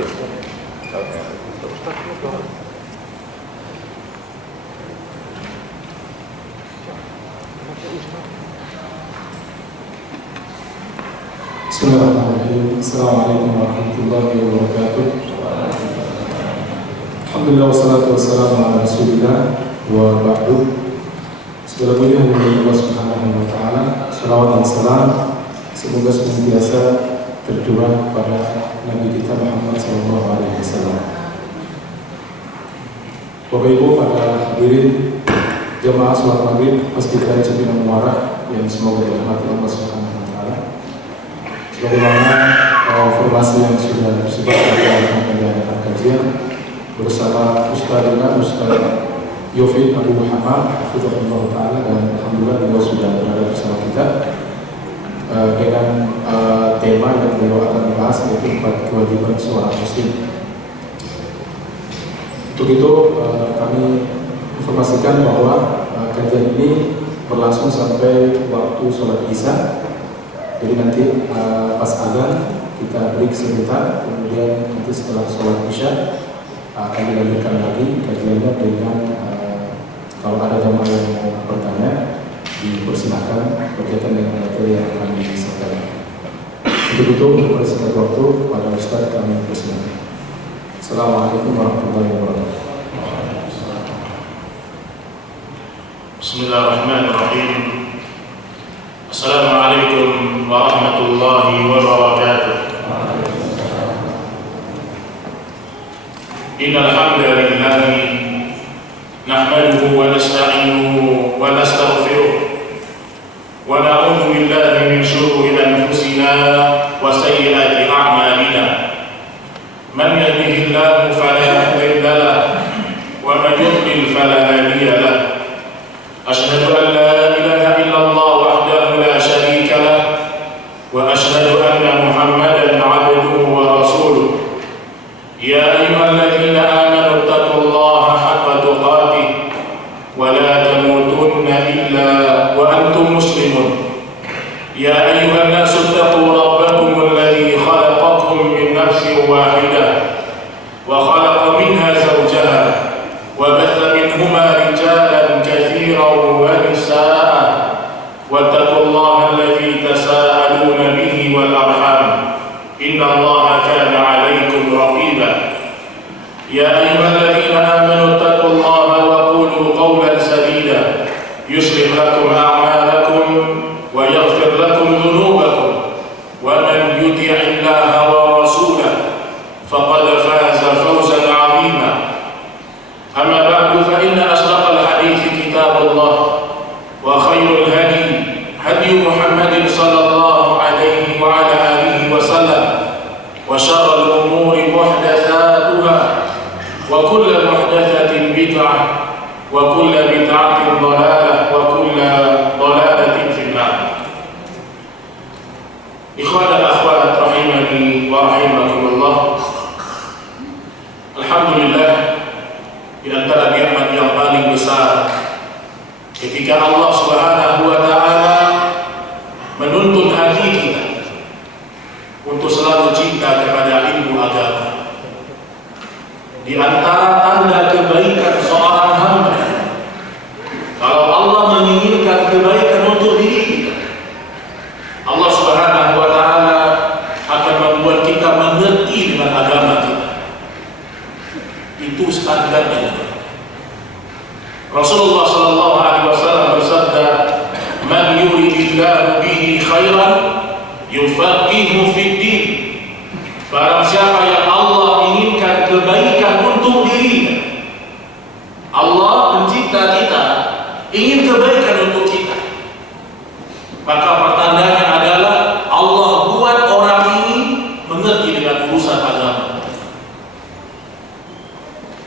Bismillahirrahmanirrahim. Assalamualaikum warahmatullahi wabarakatuh. Alhamdulillah wassalatu wassalamu ala Rasulillah wa ba'du. Segala puji hanya bagi Allah Subhanahu wa taala. Salawat dan salam semoga senantiasa tercurah pada Nabi kita Muhammad sallallahu alaihi wasallam. Bapak Ibu, para hadirin jemaah salat Maghrib Masjid Raya Cipinang Muara yang semoga dirahmati Allah Subhanahu wa taala. Sebagaimana informasi yang sudah tersebar dalam penyampaian kajian bersama Ustaz Yofid Abu Muhammad Hafizahullah Ta'ala, dan alhamdulillah beliau sudah berada bersama kita dengan tema yang beliau akan bahas, yaitu 4 kewajiban seorang muslim. Untuk itu kami informasikan bahwa kajian ini berlangsung sampai waktu sholat Isya. Jadi nanti pas azan kita break sebentar, kemudian nanti setelah sholat Isya akan dilanjutkan lagi kajiannya dengan kalau ada jamaah yang mau bertanya dipersilakan berkaitan dengan materi yang akan disampaikan. Untuk itu bersingkat waktu pada Ustaz kami persilakan. Assalamualaikum warahmatullahi wabarakatuh. Bismillahirrahmanirrahim. Assalamualaikum warahmatullahi wabarakatuh. Innal hamdalillah nahmaduhu wa nasta'inuhu wa nastaghfiruh wa na'udzu billahi min shururi anfusina wa sayyiati a'malina. Man yahdihillahu fala mudilla lahu wa man yudlil fala hadiya lahu. Asyhadu an la ilaha illallah wahdahu la syarika lahu wa asyhadu anna Muhammadan 'abduhu wa rasuluh. Ya ayyuhalladzina amanu taqullaha haqqa tuqatih wa la tamutunna illa wa antum muslimun. Ya ayyuhan nasu taqu rabbakum alladzi khalaqakum min nafsin wahidah wa khalaqa minha zawjaha wa batha minhuma rijalan katsiran wa nisaa'a wattaqullaha alladzi tasaaluna bihi wal arham innallaha kana 'alaykum raqiba. Ya ayyuhalladzina amanu taqullaha wa qulu qawlan sadida yuslih lakum a'malakum wa yaghfir lakum dhunubakum wa man yuti'illaha wa rasulahu faqad faza fawzan 'azima. Amma ba'du, fa inna asdaqal hadithi kitabullah wa khairul hadi hadi Muhammadin sallallahu alaihi wa ala alihi wa sallam wa syarrul umuri muhdatsatuha wa kullu muhdatsatin bid'ah wa kullu bid'atin dhalalah wa kullu dhalalatin fin-nar. Ikhwan dan akhwat rahimani wa rahimakumullah. Alhamdulillah, di antara nikmat yang paling besar ketika Allah Subhanahu wa taala menuntun hati kita untuk selalu cinta kepada ilmu agama. Di antara tanda kebaikan seorang hamba, kalau Allah menginginkan kebaikan untuk diri kita, Allah Subhanahu wa taala akan membuat kita mengerti dengan agama kita. Itu standarnya. Rasulullah sallallahu alaihi wasallam bersabda, "Man yuridillahu bihi khairan yufaqihu fid din." Barang siapa yang Allah inginkan kebaikan untuk dirinya, Allah pencipta kita ingin kebaikan untuk kita, maka pertandanya adalah Allah buat orang ini mengerti dengan urusan agama.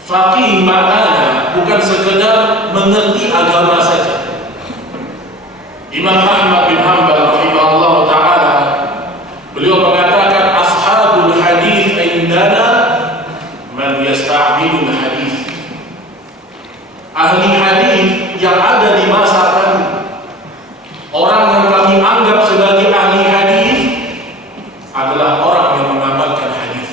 Faqih maknanya bukan sekedar mengerti agama saja. Imam Ahmad bin Hanbal rahimahullah ta'ala, beliau mengatakan ashabul hadis indana man yasta'milul hadis. Ahli hadis yang ada di masa kami, orang yang kami anggap sebagai ahli hadis adalah orang yang mengamalkan hadis.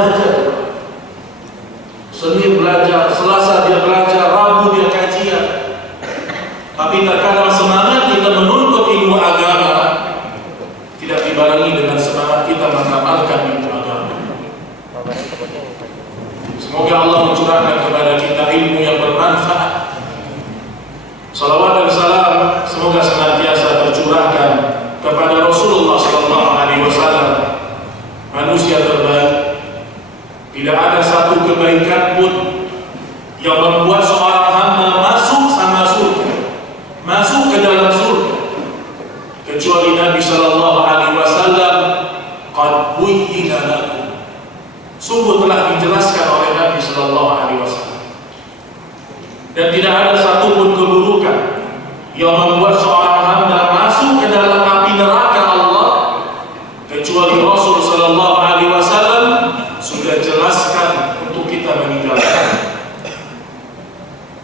belajar. Senin belajar, Selasa dia belajar, Rabu dia kajian. Tapi terkadang semangat kita menuntut ilmu agama tidak dibarengi dengan semangat kita mengamalkan ilmu agama. Semoga Allah mencurahkan kepada kita ilmu yang bermanfaat. Salawat dan salam semoga senantiasa tercurahkan kepada Rasulullah SAW, manusia terbaik. Tidak ada satu kebaikan pun yang membuat seorang hamba masuk sama surga, masuk ke dalam surga, kecuali Nabi SAW qad buyyina lakum, sungguh telah dijelaskan oleh Nabi SAW. Dan tidak ada satu pun keburukan yang membuat seorang hamba masuk ke dalam api neraka Allah, kecuali Rasul SAW sudah jelaskan untuk kita meninggalkan.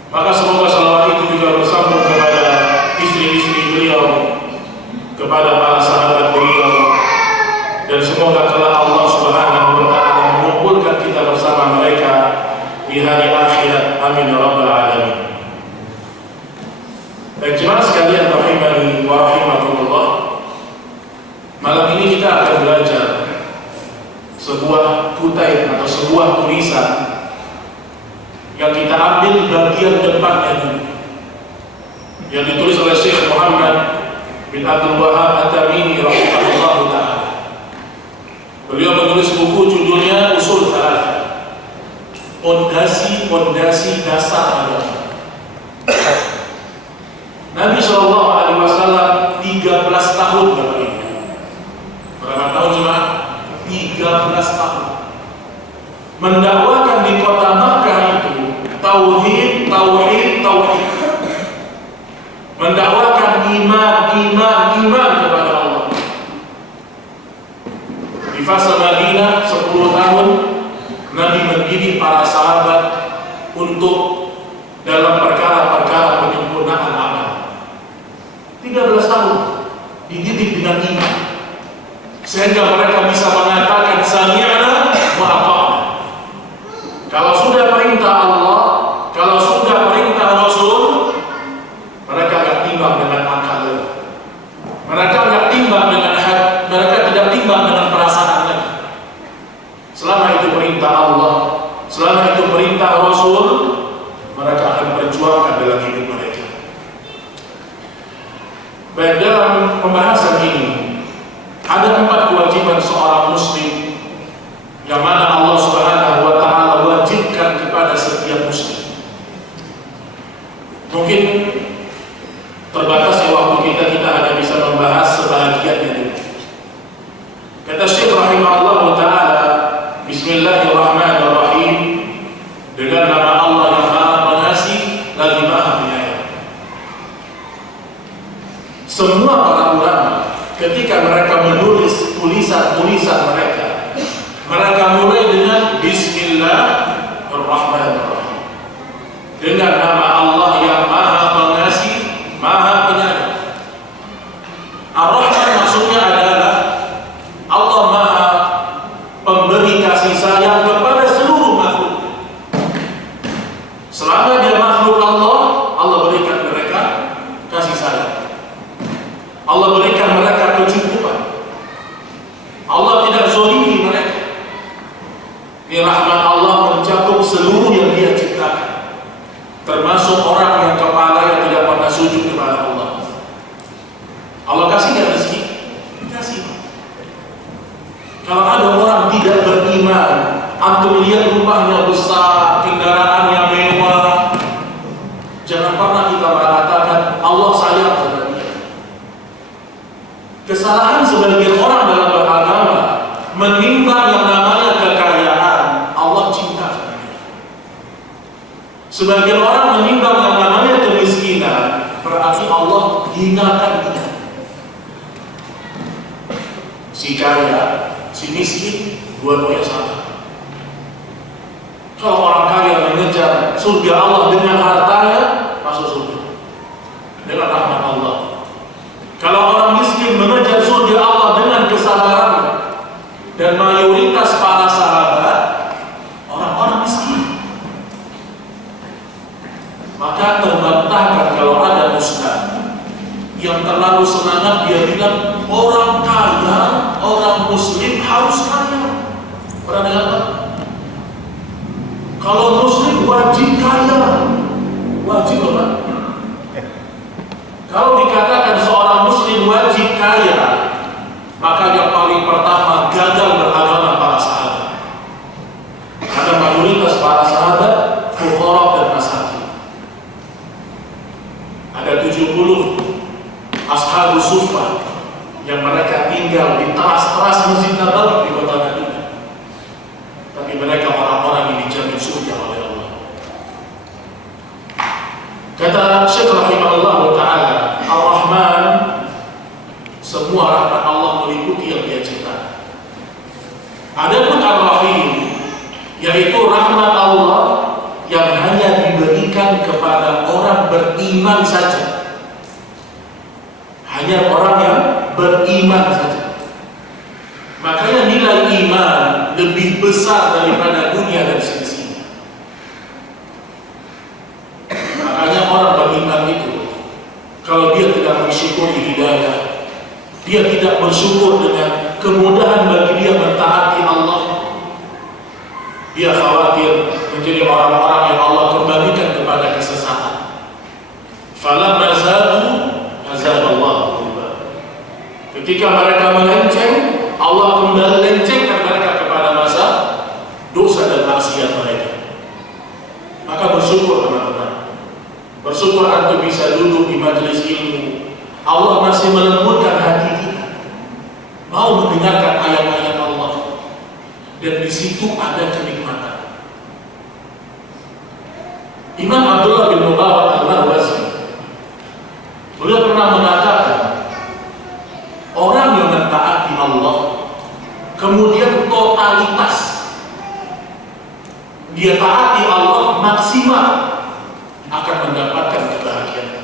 Maka semoga salawat itu juga bersambung kepada istri-istri beliau, kepada para sahabat beliau, dan semoga kelak Allah Subhanahu wa Ta'ala mengumpulkan kita bersama mereka di hari akhirat. Amin ya rabbal alamin. Baik jemaah sekalian rahimani wa rahimakumullah, malam ini kita akan belajar sebuah kutayb atau sebuah tulisan yang kita ambil bagian depannya dulu, yang ditulis oleh Syekh Muhammad bin Abdul Wahab At-Tamimi rahimahullah ta'ala. Beliau menulis buku judulnya Usul Thalathah, pondasi dasar agama. Nabi SAW 13 tahun berapa tahun cuma? 13 tahun mendakwakan di kota Makkah itu tauhid, mendakwakan iman kepada Allah. Di fase Madinah 10 tahun Nabi mendidik para sahabat untuk dalam perkara-perkara penyempurnaan amal. 13 tahun dididik dengan iman, sehingga mereka bisa mengatakan sami'na wa ata'na. Kalau sudah perintah Allah, kalau sudah perintah Rasul, mereka tidak timbang dengan akal, mereka tidak timbang dengan hati, mereka tidak timbang dengan perasaan lagi. Selama itu perintah Allah, selama itu perintah Rasul, mereka akan perjuangkan dalam hidup mereka. Baik, dalam pembahasan ini ada 4 kewajiban seorang muslim yang mana Allah Subhanahu wa Ta'ala wajibkan kepada setiap muslim. Mungkin terbatasnya waktu kita hanya bisa membahas sebahagiannya dulu. Kata Syekh rahimahullah ta'ala, Bismillahirrahmanirrahim, dengan nama Allah yang Maha Pengasih lagi Maha Penyayang. Semua para ulama ketika mereka menulis tulisan-tulisan mereka mulai dengan Bismillahirrahmanirrahim, dengan nama Allah yang Maha Pengasih, Maha Penyayang. Ar-Rahman maksudnya adalah Allah Maha pemberi kasih sayang kepada seluruh makhluk. Selama dia makhluk Allah berikan mereka kasih sayang, Allah berikan mereka kecukupan, Allah tidak zalimi mereka. Ini rahmat Allah mencakup seluruh yang Dia ciptakan, termasuk orang yang kepala yang tidak pernah sujud kepada Allah. Allah kasih dia rezeki, dikasih. Kalau ada orang tidak beriman, antum lihat rumahnya besar, kendaraannya mewah, jangan pernah kita mengatakan Allah sayang kepada dia. Kesalahan sebagian orang dalam beragama menimbang yang namanya kekayaan, Allah cinta kepada dia. Sebagian orang menimbang yang namanya kemiskinan, berarti Allah hinakan dia. Si kaya, si miskin, dua-duanya sama. Kalau orang kaya mengejar surga Allah dengan hartanya, masuk surga dengan rahmat Allah. Kalau orang miskin mengejar surga Allah dengan kesabarannya, dan mayoritas para sahabat dia bilang orang kaya, orang muslim harus kaya. Pernah dengar tak? Kalau muslim wajib kaya, wajib Pak. Kalau dikatakan seorang muslim wajib kaya, maka yang paling pertama gagal beragama para sahabat. Karena mayoritas para sahabat fuqara dan masakin. Ada 70 ashabus suffah yang mereka tinggal di teras-teras Masjid Nabawi di kota Madinah. Tapi mereka orang-orang yang dijamin surga oleh Allah. Kata Syekh rahimahullah ta'ala, Ar-Rahman, semua rahmat Allah meliputi yang dia cipta. Adapun Ar-Rahim, yaitu rahmat Allah yang hanya diberikan kepada orang beriman saja. Hanya orang yang beriman saja. Makanya nilai iman lebih besar daripada dunia dan seisinya. Makanya orang beriman itu, kalau dia tidak mensyukuri hidayah, dia tidak bersyukur dengan kemudahan bagi dia mentaati Allah, dia khawatir menjadi orang-orang yang Allah kembalikan kepada kesesatan. Falamma zadu azadallahu quluba. Ketika mereka melenceng, Allah kembali lencengkan mereka kepada masa dosa dan maksiat mereka. Maka bersyukur teman-teman. Bersyukur antum bisa duduk di majelis ilmu. Allah masih melembutkan hati kita, mau mendengarkan ayat-ayat Allah, dan di situ ada kenikmatan. Imam Abdullah bin Mubarak al-Marwazi, beliau pernah mengatakan, orang yang mentaati Allah kemudian totalitas dia taati Allah maksimal akan mendapatkan kebahagiaan.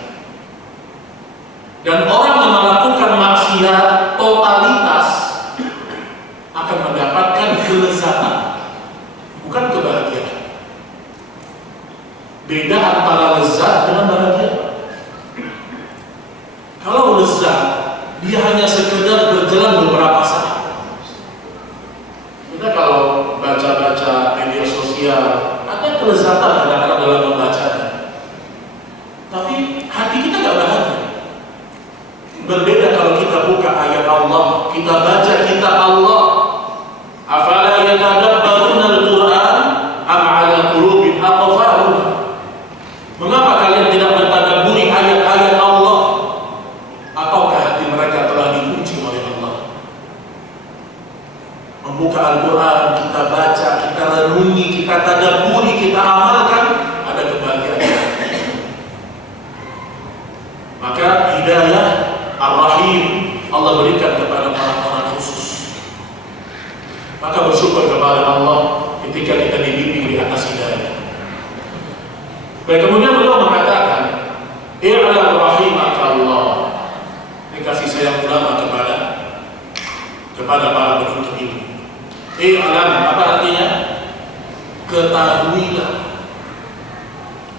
Dan orang yang melakukan maksiat totalitas akan mendapatkan kelezatan, bukan kebahagiaan. Beda antara lezat dengan bahagia. Kalau lezat, dia hanya sekedar berjalan beberapa saat. Kita kalau baca-baca media sosial, ada kelezatan kadang-kadang dalam membacanya. Tapi hati kita nggak bahagia. Berbeda kalau kita buka ayat Allah, kita baca kitab Allah. Afala yatadabbaruna al-Qur'an am 'ala qulubin aqfaluha. Mengapa kalian tidak mentadabburi ayat-ayat Allah? Ataukah hati mereka telah dikunci oleh Allah? Membuka Al-Quran, kita baca, kita renungi, kita tadabburi, kita amalkan, ada kebahagiaan. Maka hidayah Ar-Rahim Allah berikan kepada orang-orang khusus. Maka bersyukur kepada Allah ketika kita dibimbing di atas hidayah. Baik, kemudian beliau mengatakan, i'lam rahimaka Allah. Ini kasih sayang ulama kepada para penuntut ilmu. I'lam, apa artinya? Ketahuilah,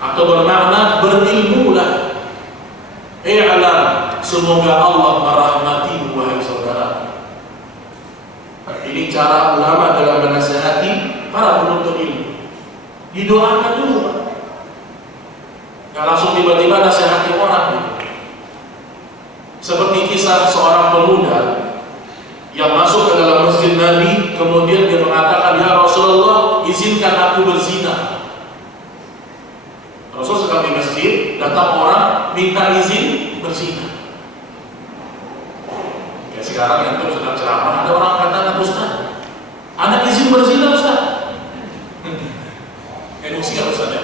atau bermakna berilmulah. I'lam, semoga Allah merahmatimu wahai saudara. Ini cara ulama dalam menasihati para penuntut ilmu. Didoakan dulu, Pak. Nggak langsung tiba-tiba nasihati orang. Seperti kisah seorang pemuda yang masuk ke dalam masjid Nabi, kemudian dia mengatakan, ya Rasulullah, izinkan aku berzina. Rasul sedang di masjid, datang orang minta izin berzina. Ya sekarang yang itu sedang ceramah, ada orang katakan, Ustaz, anak izin berzina Ustaz. Emosi nggak Ustaz ya?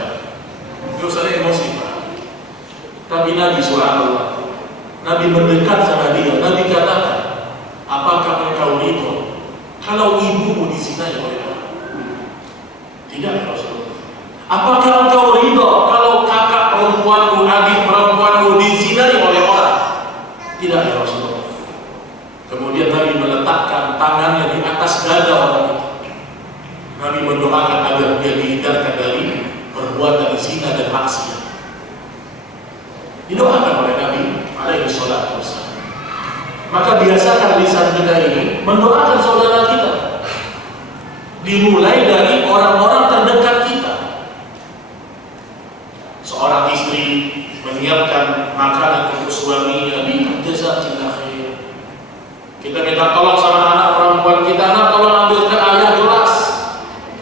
Ustaznya emosi Pak. Tapi Nabi subhanallah, Nabi mendekat sama dia. Nabi katakan, apakah engkau ridho kalau ibumu dizinai oleh orang? Tidak ya Rasulullah. Apakah engkau ridho kalau kakak perempuanmu, adik perempuanmu dizinai oleh orang? Tidak ya Rasulullah. Kemudian Nabi meletakkan tangannya di atas dada orang itu. Nabi mendoakan agar dia dihindarkan dari perbuatan zina dan maksiat. Didoakan oleh Nabi alaihi salatu wassalam. Maka biasakan lisan kita ini mendoakan saudara kita. Dimulai dari orang-orang terdekat kita. Seorang istri menyiapkan makanan untuk suaminya, jazakallahu khair. Kita minta tolong sama anak perempuan kita, anak tolong ambilkan ayah gelas.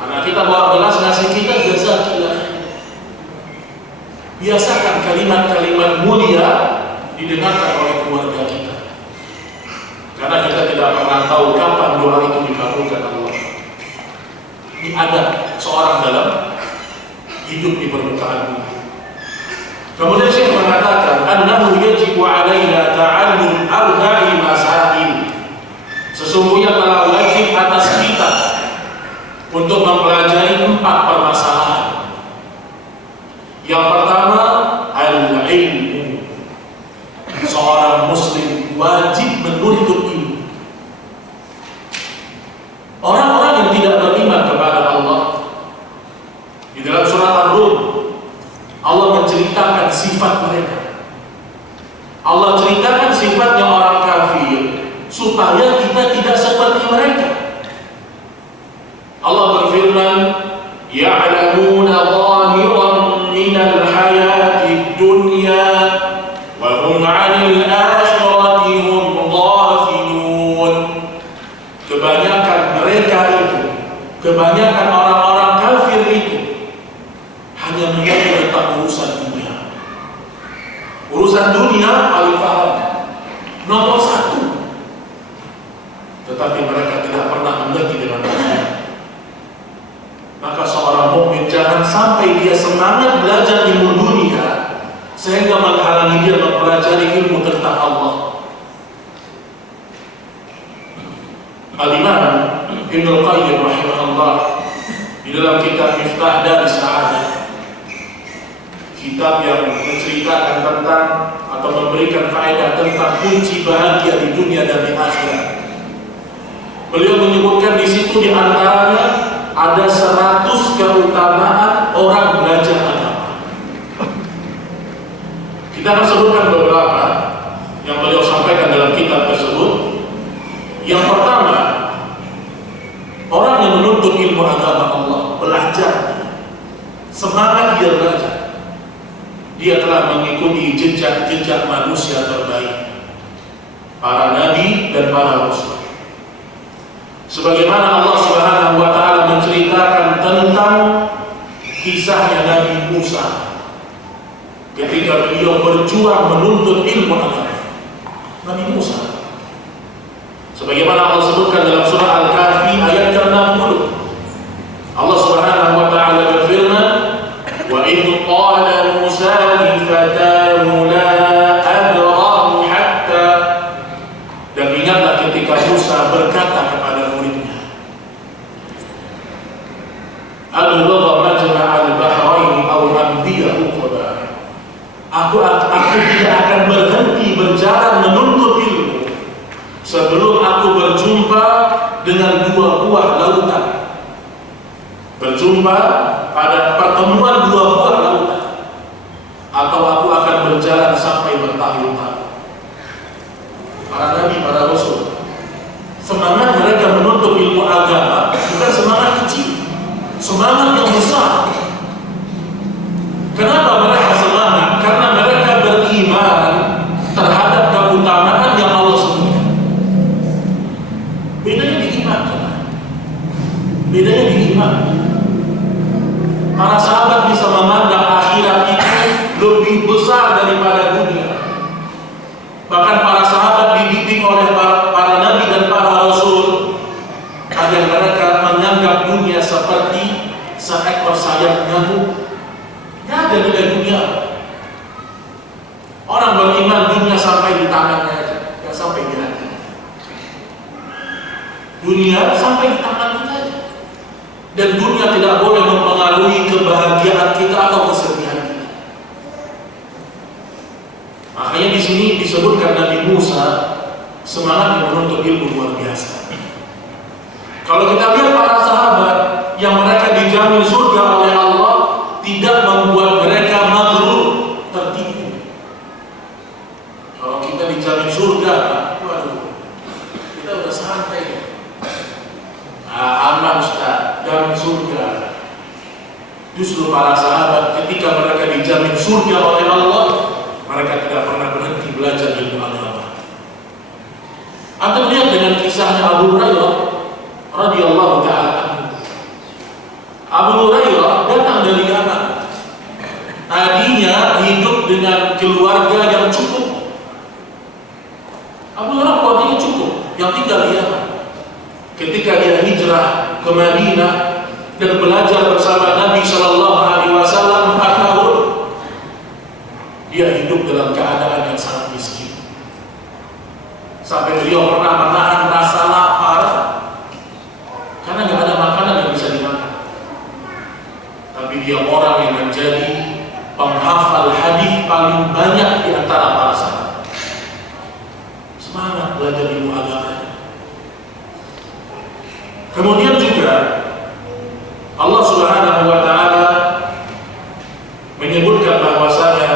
Anak kita bawa gelas ngasih kita, jazakallahu khair. Biasakan kalimat-kalimat mulia didengarkan oleh keluarga kita. Karena kita tidak pernah tahu kapan doa itu dikabulkan Allah. Ini ada seorang dalam hidup di permukaan bumi. Kemudian Syekh mengatakan, annahu yajibu alaina ta'allum arba'i masail. Sesungguhnya telah wajib atas kita untuk mempelajari 4 permasalahan. Yang pertama, al-ilmu. Seorang muslim wajib menuntut ilmu. Orang-orang yang tidak beriman kepada Allah, di dalam surat Ar-Rum Allah menceritakan sifat mereka. Allah ceritakan sifatnya orang kafir supaya kita tidak seperti mereka. Allah berfirman, ya'lamuna zahiran minal hayatid dunya wa hum 'anil akhirati hum ghafilun. Kebanyakan mereka itu, kebanyakan orang-orang kafir itu hanya melihat tentang urusan dunia. Urusan dunia paling paham, nomor 1. Tetapi mereka tidak pernah mengerti dengan akhirat. Maka seorang mukmin jangan sampai dia semangat belajar ilmu dunia sehingga menghalangi dia mempelajari ilmu tentang Allah. Al-Imam Ibnul Qayyim rahimahullah di dalam kitab Miftah Daris Sa'adah, kitab yang menceritakan tentang atau memberikan faedah tentang kunci bahagia di dunia dan di akhirat. Beliau menyebutkan di situ di antaranya ada 100 keutamaan orang belajar agama. Kita akan sebutkan beberapa yang beliau sampaikan dalam kitab tersebut. Yang pertama, orang yang menuntut ilmu agama Allah, belajar, semangat dia belajar. Dia telah mengikuti jejak-jejak manusia terbaik, para nabi dan para rasul. Sebagaimana Allah Subhanahu wa taala menceritakan tentang kisahnya Nabi Musa ketika beliau berjuang menuntut ilmu agama. Nabi Musa, sebagaimana Allah sebutkan dalam surah Al-Kahfi ayat ke-60, Allah Subhanahu wa taala berfirman, wa idh qala Musa li fatahu la abrahu hatta, dan ingatlah ketika Musa berkata kepada muridnya, al-lugha majma'al bahrain aw amdiya uqba, aku tidak akan berhenti berjalan menuntut ilmu sebelum aku berjumpa dengan 2 buah lautan. Berjumpa pada pertemuan 2 buah lautan, atau aku akan berjalan sampai bertahun-tahun. Para nabi, para rasul, semangat mereka menuntut ilmu agama bukan semangat kecil, semangat yang besar. Kenapa mereka semangat? Karena mereka beriman terhadap keutamaan yang Allah sebutkan. Bedanya di iman, bedanya di iman. Para sahabat bisa memandang akhirat itu lebih besar daripada dunia. Bahkan para sahabat dibimbing oleh para nabi dan para rasul agar mereka menganggap dunia seperti seekor sayap nyamuk. Tidak ada nilai dunia. Orang beriman dunia sampai di tangannya aja, tidak sampai di hati. Dunia sampai di tangan kita aja. Dan dunia tidak boleh mempengaruhi kebahagiaan kita atau kesedihan kita. Makanya di sini disebutkan Nabi Musa semangat menuntut ilmu luar biasa. Kalau kita lihat para sahabat yang mereka dijamin surga oleh Allah, tidak membuat mereka maghrur, tertipu. Kalau kita dijamin surga, waduh, Justru para sahabat ketika mereka dijamin surga oleh Allah, mereka tidak pernah berhenti belajar ilmu agama. Anda lihat dengan kisahnya Abu Hurairah radhiyallahu taala anhu. Abu Hurairah datang dari Yaman. Tadinya hidup dengan keluarga yang cukup. Abu Hurairah keluarganya cukup, yang tinggal di Yaman. Ketika dia hijrah ke Madinah dan belajar bersama Nabi Shallallahu Alaihi Wasallam 4 tahun, dia hidup dalam keadaan yang sangat miskin. Sampai beliau pernah menahan rasa lapar karena nggak ada makanan yang bisa dimakan. Tapi dia orang yang menjadi penghafal hadis paling banyak di antara para sahabat. Semangat belajar ilmu agama. Kemudian juga Allah Subhanahu wa taala menyebutkan bahwasanya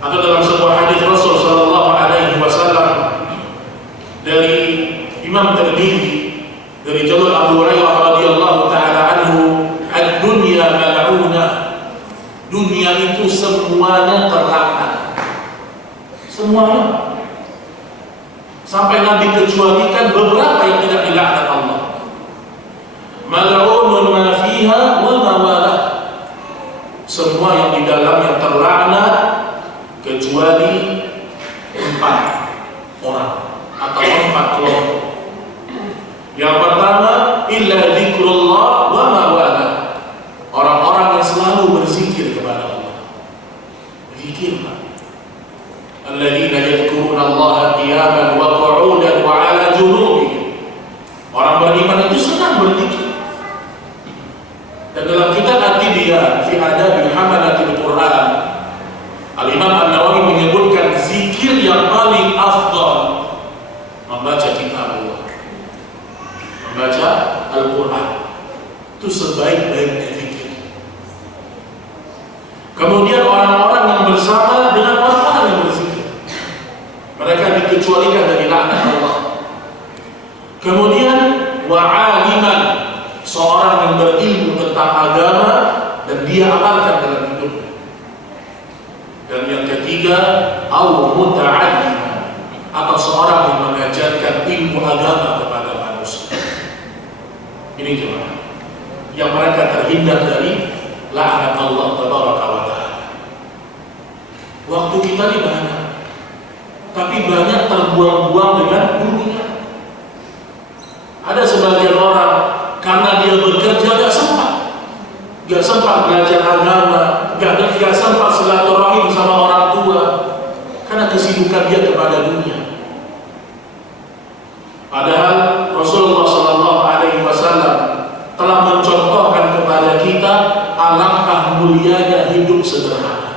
atau dalam sebuah hadis Rasul sallallahu alaihi wasallam dari Imam Tirmidzi dari jalur Abu Hurairah radhiyallahu taala anhu, ad-dunya mal'unah. Dunia itu semuanya terlaknat. Semuanya. Sampai Nabi kecualikan beberapa yang tidak dilaknat Allah. Mal'unun ma fiha wa ma walah. Semua yang di dalamnya terlaknat kecuali 4 orang atau 4 kelompok. Yang pertama, illa dzikrullah wa ma walah. Orang-orang yang selalu berzikir kepada Allah. Zikir, alladzina yadhkuruna Allaha qiyaman wa qu'udan wa 'ala junubihim. Orang beriman itu senang berzikir. Dan dalam kitab At-Tibyan fi Adab Hamalatil Quran, Al-Imam An-Nawawi menyebutkan zikir yang paling afdal membaca kitab Allah, membaca Al-Quran. Itu sebaik-baiknya zikir. Kemudian orang-orang yang bersama dengan orang-orang yang berzikir, mereka dikecualikan dari laknat Allah. Kemudian wa'aliman, seorang yang berilmu tentang agama dan dia amalkan dalam hidupnya. Dan yang ketiga, au muta'alliman, atau seorang yang mengajarkan ilmu agama kepada manusia. Ini gimana? Yang mereka terhindar dari laknat Allah tabaraka wa ta'ala. Waktu kita ini banyak, tapi banyak terbuang-buang dengan dunia. Ada sebagian orang karena dia bekerja gak sempat belajar agama, gak sempat silaturahim sama orang tua, karena kesibukan dia kepada dunia. Padahal Rasulullah Sallallahu Alaihi Wasallam telah mencontohkan kepada kita alangkah mulianya hidup sederhana.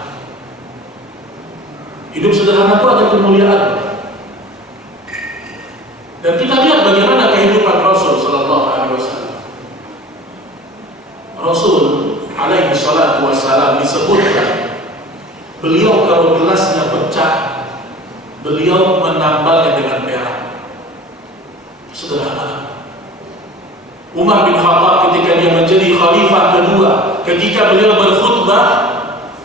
Hidup sederhana itu ada kemuliaan. Dan kita lihat bagaimana kehidupan Rasul Sallallahu Alaihi Wasallam. Rasul alaihi salatu wassalam disebutkan beliau kalau gelasnya pecah, beliau menambalnya dengan perak. Sederhana. Umar bin Khattab ketika dia menjadi khalifah kedua, ketika beliau berkhutbah,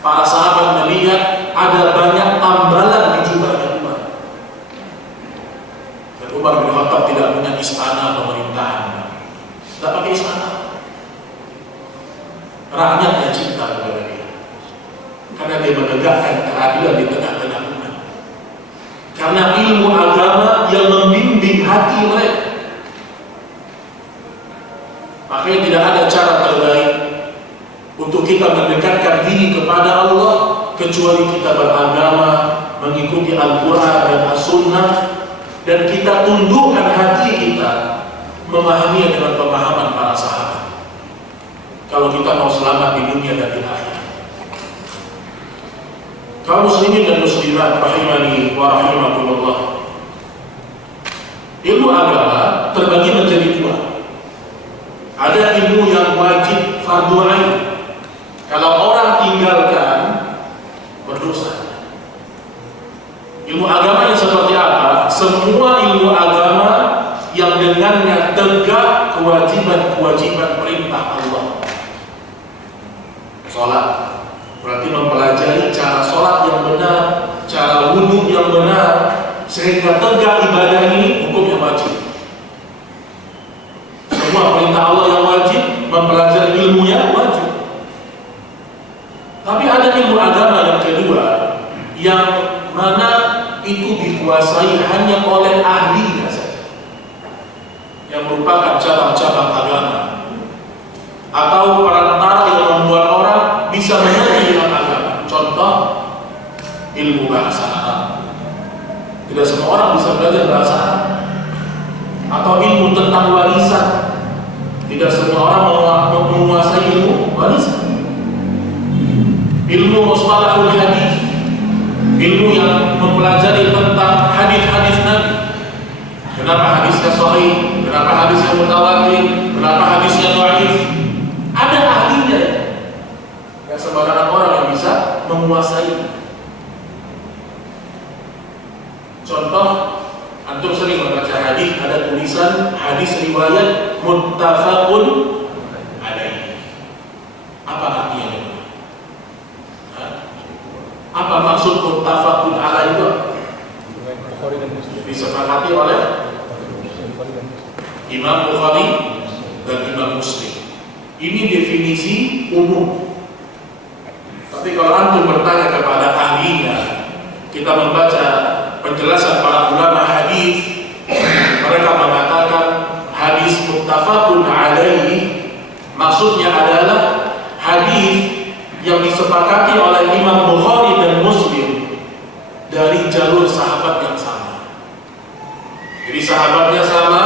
para sahabat melihat ada banyak tambalan di jubahnya Umar. Dan Umar bin Khattab tidak punya istana pemerintahan, tidak pakai istana. Rakyatnya cinta kepada dia karena dia menegakkan keadilan di tengah-tengah umat, karena ilmu agama yang membimbing hati mereka. Makanya tidak ada cara terbaik untuk kita mendekatkan diri kepada Allah kecuali kita beragama, mengikuti Al-Quran dan As-Sunnah, dan kita tundukkan hati kita memahami dengan pemahaman para sahabat. Kalau kita mau selamat di dunia dan di akhirat. Kaum muslimin dan muslimat rahimani wa rahimakumullah. Ilmu agama terbagi menjadi 2. Ada ilmu yang wajib fardhu ain. Kalau orang tinggalkan berdosa. Ilmu agama yang seperti apa? Semua ilmu agama yang dengannya tegak kewajiban-kewajiban perintah Allah. sholat. Berarti mempelajari cara sholat yang benar, cara wudhu yang benar, sehingga tegak ibadah ini hukum yang wajib. Semua perintah Allah yang wajib, mempelajari ilmunya wajib. Tapi ada ilmu agama yang kedua, yang mana itu dikuasai hanya oleh ahlinya saja, yang merupakan cabang-cabang agama atau perantara yang membuat orang bisa mengerti dengan agama. Contoh, ilmu bahasa Arab. Tidak semua orang bisa belajar bahasa Arab. Atau ilmu tentang warisan. Tidak semua orang menguasai ilmu warisan. Ilmu mustalahul hadis, ilmu yang mempelajari tentang hadis-hadis Nabi. Kenapa hadisnya sahih? Kenapa hadisnya mutawatir? Kenapa hadisnya dhaif? Ada ahlinya. Yang sembarangan orang yang bisa menguasai. Contoh, antum sering membaca hadis, ada tulisan hadis riwayat muttafaqun alaihi. Apa artinya? Apa maksud muttafaqun alaihi itu? Disepakati oleh Imam Bukhari dan Imam Muslim. Ini definisi umum. Tapi kalau antum bertanya kepada ahlinya, kita membaca penjelasan para ulama hadis, mereka mengatakan hadis muttafaqun alaihi maksudnya adalah hadis yang disepakati oleh Imam Bukhari dan Muslim dari jalur sahabat yang sama. Jadi sahabatnya sama,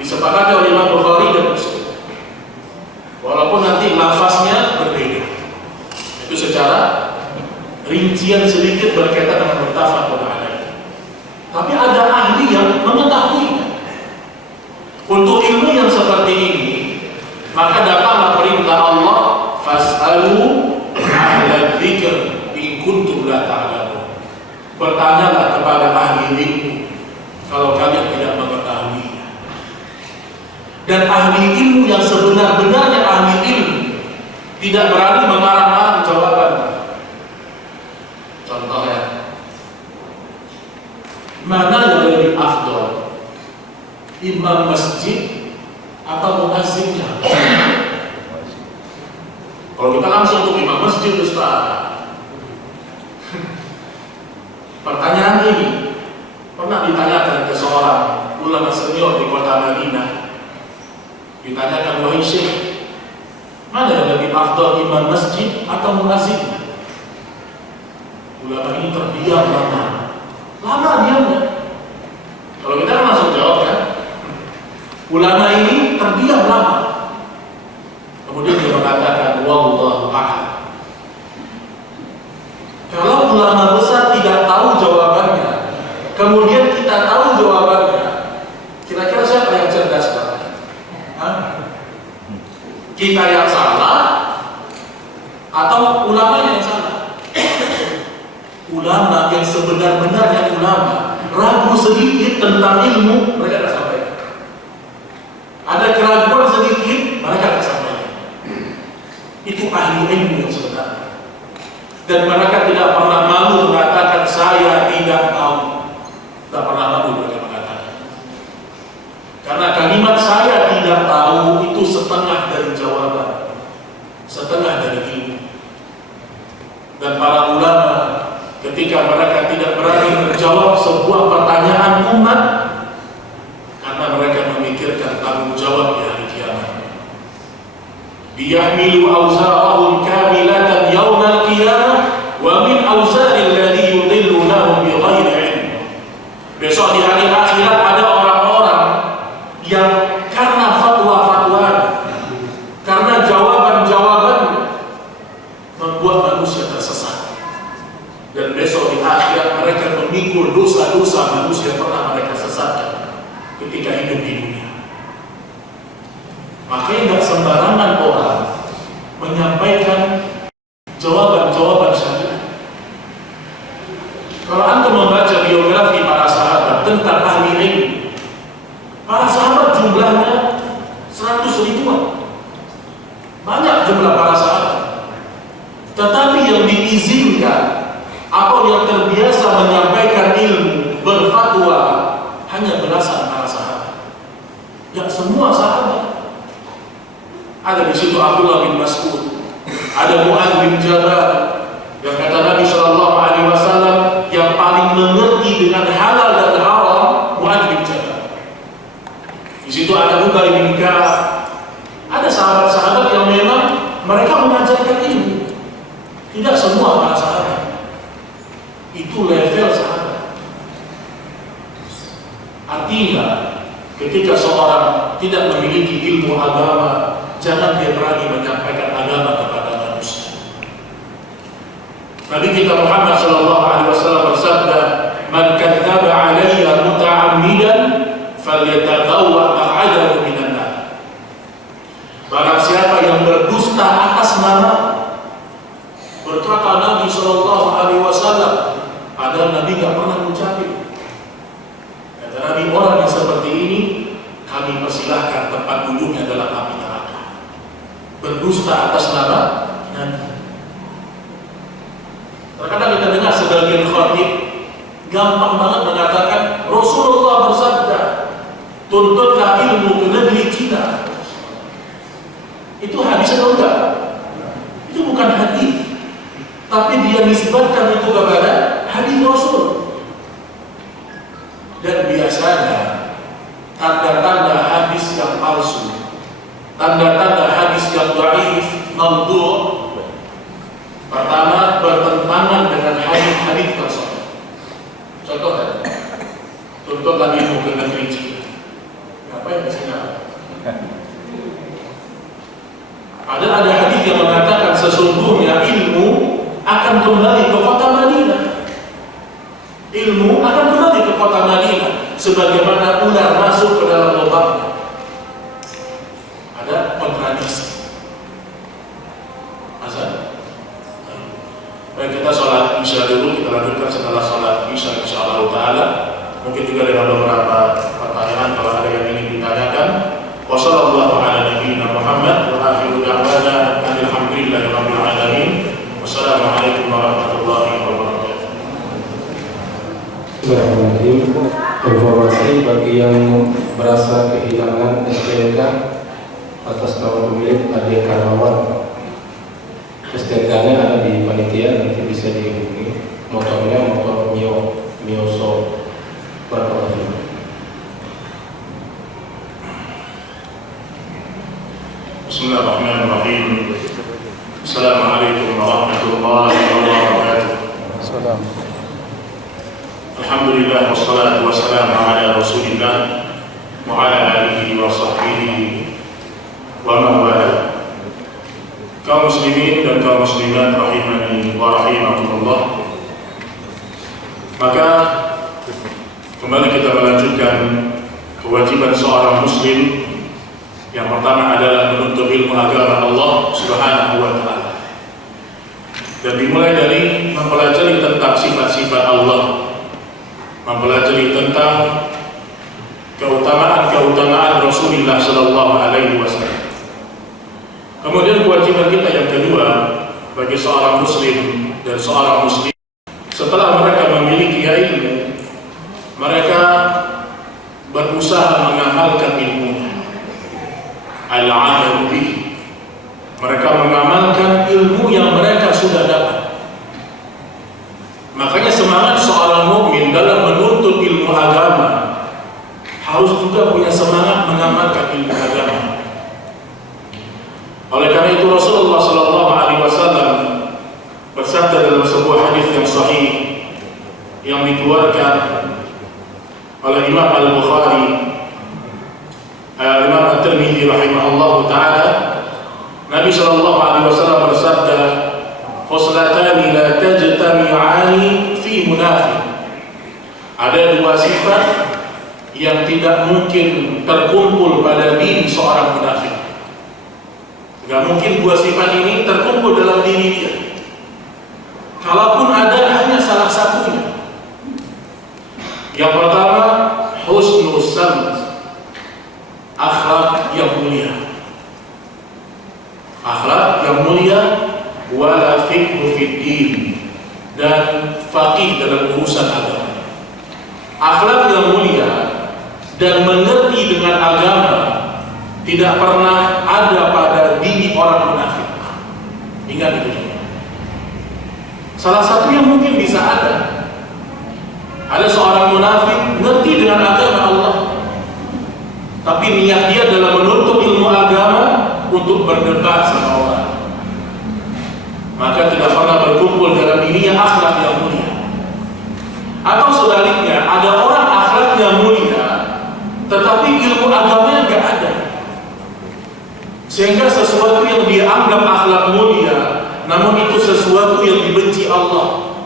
disepakati oleh Imam Bukhari dan Muslim. Walaupun nanti lafaznya berbeda. Itu secara rincian sedikit berkaitan dengan muttafaqun alaihi. Tapi ada ahli yang mengetahui. Untuk ilmu yang seperti ini, maka datanglah perintah Allah, fas'alu ahla dzikr in kuntum la ta'lamun. Bertanyalah kepada ahli ilmu kalau kalian tidak mengetahuinya. Dan ahli ilmu yang sebenar-benarnya ahli ilmu tidak berani mengarang-arang jawaban. Contohnya, mana yang lebih afdal, imam masjid atau muazzinnya? Kalau kita langsung untuk imam masjid, Ustaz. Pertanyaan ini pernah ditanyakan ke seorang ulama senior di kota Madinah. Ditanyakan, wahai Syekh, mana yang lebih afdal, imam masjid atau muazzin? Ulama ini terdiam lama diamnya. Kalau kita kan langsung jawab kan, ulama ini terdiam lama. Kemudian dia mengatakan, wallahu a'lam. Kalau ulama besar tidak tahu jawabannya, kemudian kita tahu jawabannya, kira-kira siapa yang cerdas Pak? Kita yang salah atau ulama yang salah? Ulama yang sebenar-benarnya ulama, ragu sedikit tentang ilmu, mereka akan sampaikan. Ada keraguan sedikit, mereka akan sampaikan. Itu ahli ilmu yang sebenarnya. Dan mereka tidak pernah malu mengatakan saya tidak tahu. Tidak pernah malu mereka mengatakan. Karena kalimat saya tidak tahu itu setengah dari jawaban, setengah dari ilmu. Dan para ulama ketika mereka tidak berani menjawab sebuah pertanyaan umat, karena mereka memikirkan tanggung jawab di hari kiamat. Liyahmilu awzarahum kamilatan yaumal qiyamah wa min awzaril ladzi yudillunahum bighairi ilm. Besok di hari akhirat ada orang-orang yang karena fatwa-fatwa, karena jawaban-jawaban membuat manusia tersesat. Dan besok di akhirat mereka memikul dosa-dosa manusia yang pernah mereka sesatkan ketika hidup di dunia. Makanya tidak sembarangan orang menyampaikan jawaban-jawaban syariat. Kalau Anda membaca biografi para sahabat tentang ahli ilmu, para sahabat jumlahnya 100 ribuan. Banyak jumlah para sahabat. semua sahabat. Ada di situ Abdullah bin Mas'ud, ada Mu'adz bin Jabal, yang kata Nabi Shallallahu Alaihi Wasallam yang paling mengerti dengan halal dan haram, Mu'adz bin Jabal. Di situ ada Ubay bin Ka'ab, ada sahabat-sahabat yang memang mereka mengajarkan ilmu. Tidak semua para sahabat. Itu level sahabat. Artinya, ketika seorang tidak memiliki ilmu agama, jangan dia berani menyampaikan agama kepada manusia. Nabi kita Muhammad sallallahu alaihi wasallam bersabda, "Man kadzdzaba 'alayya muta'ammidan falyatabawwa maq'adahu minan nar." Barang siapa yang berdusta atas nama, berkata Nabi sallallahu alaihi wasallam, padahal Nabi tidak pernah mengucapkan. Kata Nabi, orang yang seperti ini kami persilahkan tempat duduknya dalam api neraka. Berdusta atas nama Nabi. Terkadang kita dengar sebagian khatib gampang banget mengatakan Rasulullah bersabda, tuntutlah ilmu ke negeri Cina. Itu hadis atau enggak? Itu bukan hadis, tapi dia nisbatkan itu kepada hadis Rasul. Dan biasanya tanda-tanda hadis yang palsu, tanda-tanda hadis yang dhaif, maudhu', pertama bertentangan dengan hadis-hadis tersebut. Contohnya, tuntutlah ilmu ke negeri Cina. Ngapain di Cina? Ada hadis yang mengatakan sesungguhnya ilmu akan kembali ke kota Madinah. Ilmu akan kembali ke kota Madinah sebagaimana ular masuk ke dalam lubangnya. Ada kontradiksi. Azan. Baik, kita sholat Isya dulu, kita lanjutkan setelah sholat Isya insyaallah taala. Mungkin juga dengan beberapa pertanyaan kalau ada yang ingin ditanyakan. Wassallallahu ala nabiyyina Muhammad wa akhiru da'wana alhamdulillahi rabbil alamin. Wassalamualaikum warahmatullahi wabarakatuh. Bismillahirrahmanirrahim. Informasi bagi yang merasa kehilangan STNK atas nama pemilik Adia Karyawan. STNK-nya ada di panitia, nanti bisa dihubungi. Motornya motor Mioso berapa tahun? Bismillahirrahmanirrahim. Assalamualaikum warahmatullahi wabarakatuh. Assalam. Alhamdulillah wassalatu wassalamu ala Rasulillah wa ala alihi wa sahbihi wa man wala. Kaum muslimin dan kaum muslimat rahimani wa rahimakumullah. Maka kembali kita melanjutkan kewajiban seorang muslim. Yang pertama adalah menuntut ilmu agama Allah Subhanahu wa ta'ala. Dan dimulai dari mempelajari tentang sifat-sifat Allah, mempelajari tentang keutamaan Rasulullah sallallahu alaihi wasallam. Kemudian kewajiban kita yang kedua bagi seorang muslim dan seorang muslim, setelah mereka memiliki ilmu, mereka berusaha mengamalkan ilmunya. Al-'amalu bih. Mereka mengamalkan ilmu yang mereka sudah dapat. Makanya semangat seorang mukmin dalam menuntut ilmu agama harus juga punya semangat mengamalkan ilmu agama. Oleh karena itu Rasulullah sallallahu alaihi wasallam bersabda dalam sebuah hadis yang sahih yang dikeluarkan oleh Imam Al-Bukhari, Imam At-Tirmidzi rahimahullahu taala, Nabi sallallahu alaihi wasallam bersabda, "Khoslatani la tajtami'ani fi munafiq." Ada dua sifat yang tidak mungkin terkumpul pada diri seorang munafik. Tidak mungkin dua sifat ini terkumpul dalam diri dia. Kalaupun ada, hanya salah satunya. Yang pertama, husnul samt, akhlak yang mulia. Akhlak yang mulia, wala fiqhu fid din, dan faqih dalam urusan agama. Akhlak yang mulia dan mengerti dengan agama tidak pernah ada pada diri orang munafik. Ingat itu. Salah satunya mungkin bisa ada. Ada seorang munafik ngerti dengan agama Allah, tapi niat dia dalam menuntut ilmu agama untuk berdebat sama orang. Maka tidak pernah berkumpul dalam dirinya akhlak yang mulia. Atau sebaliknya, ada orang akhlaknya mulia, tetapi ilmu agamanya nggak ada. Sehingga sesuatu yang dia anggap akhlak mulia, namun itu sesuatu yang dibenci Allah.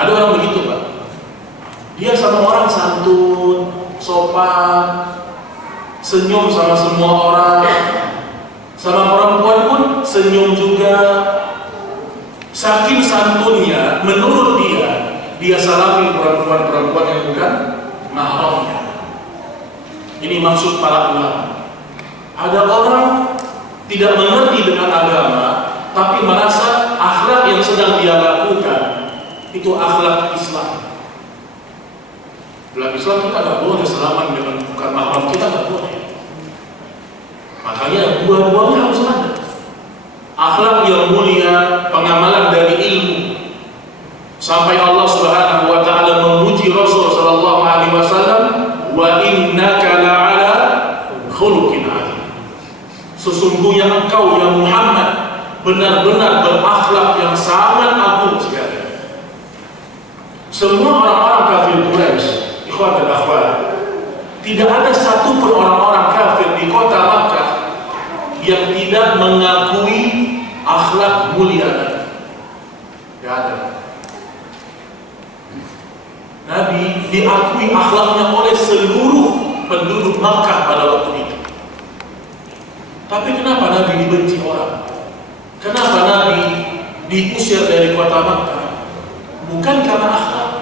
Ada orang begitu, Pak. Dia sama orang santun, sopan, senyum sama semua orang, sama perempuan pun senyum juga. Saking santunnya, menurut dia salami perempuan-perempuan yang bukan mahramnya. Ini maksud para ulama. Ada orang tidak mengerti dengan agama, tapi merasa akhlak yang sedang dia lakukan itu akhlak Islam. Dalam Islam kita nggak boleh salaman dengan bukan mahram kita, nggak boleh. Makanya dua-duanya harus ada. Akhlak yang mulia, pengamalan dari ilmu. Sampai Allah Subhanahu wa taala memuji Rasul sallallahu alaihi wasallam, "Wa innaka la'ala khuluqin 'adzim." Sesungguhnya engkau ya Muhammad benar-benar berakhlak yang sangat agung sekali. Semua orang-orang kafir Quraisy, ikhwan dan akhwat, tidak ada satu pun orang-orang kafir di kota Makkah yang tidak mengakui akhlak mulia Nabi. Tidak ada. Nabi diakui akhlaknya oleh seluruh penduduk Makkah pada waktu itu. Tapi kenapa Nabi dibenci orang? Kenapa Nabi diusir dari kota Makkah? Bukan karena akhlak,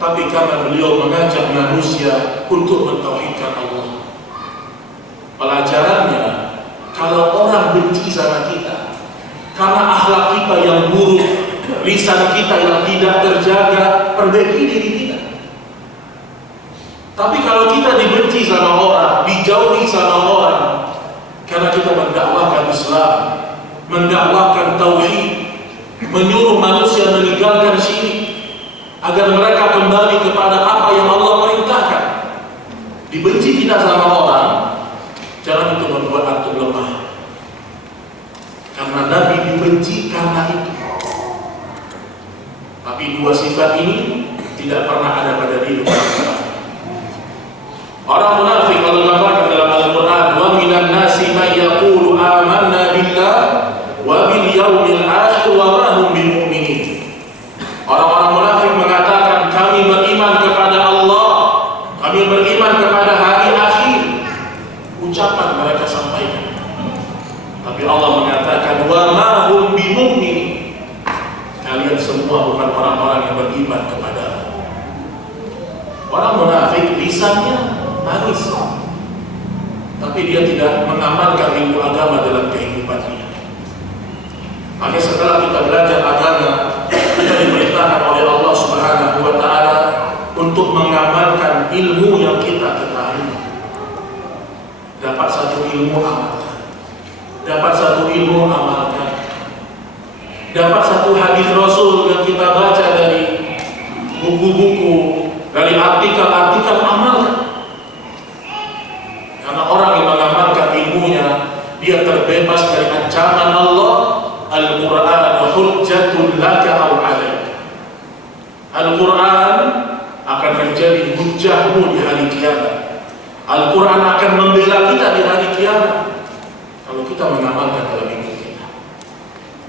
tapi karena beliau mengajak manusia untuk mentauhidkan Allah. Pelajarannya, kalau orang benci sama kita karena akhlak kita yang buruk, lisan kita yang tidak terjaga, perbaiki diri kita. Tapi kalau kita dibenci sama orang, dijauhi sama orang karena kita mendakwahkan Islam, mendakwahkan tauhid, menyuruh manusia meninggalkan syirik agar mereka kembali kepada apa yang Allah perintahkan. Dibenci kita sama orang, jangan itu membuat antum lemah. Karena Nabi dibenci karena itu. Tapi dua sifat ini tidak pernah ada pada diri orang munafik. Orang munafik kalau dikatakan dalam Al-Quran, "Wa minan nasi may yaqulu amanna billah wa bil yaumil akhir wa ma hum bimu'minin." Orang-orang munafik mengatakan kami beriman kepada Allah, kami beriman kepada hari akhir. Ucapan mereka sampaikan. Tapi Allah mengatakan wa ma hum bimu'minin. Kalian semua bukan orang-orang yang beriman kepada Allah. Orang munafik lisannya manis, tapi dia tidak mengamalkan ilmu agama dalam kehidupannya. Maka setelah kita belajar agama, kita diperintahkan oleh Allah Subhanahu wa taala untuk mengamalkan ilmu yang kita ketahui. Dapat satu ilmu amalkan. Dapat satu ilmu amalkan. Dapat satu hadis Rasul yang kita baca dari buku-buku, dari artikel-artikel, amalkan. Karena orang yang mengamalkan ilmunya, dia terbebas dari ancaman Allah. Al-Quran hujjatun laka aw alaik. Al-Quran akan menjadi hujjahmu di hari kiamat. Al-Quran akan membela kita di hari kiamat kalau kita mengamalkan dalam hidup kita.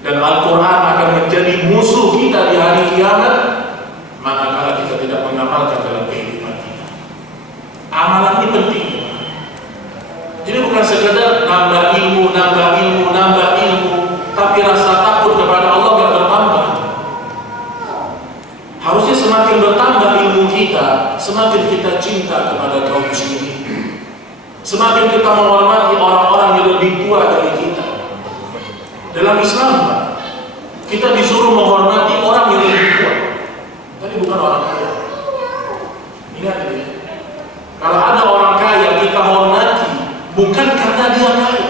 Dan Al-Quran akan menjadi musuh kita di hari kiamat manakala kita tidak mengamalkan dalam kehidupan kita. Amalan ini penting. Jadi bukan sekedar nambah ilmu, tapi rasa takut kepada Allah gak bertambah. Harusnya semakin bertambah ilmu kita, semakin kita cinta kepada kaum muslimin. Semakin kita menghormati orang-orang yang lebih tua dari kita. Dalam Islam, kita disuruh menghormati orang yang lebih tua, tapi bukan orang kaya. Ingat ini. Kalau ada orang kaya kita hormati, bukan karena dia kaya.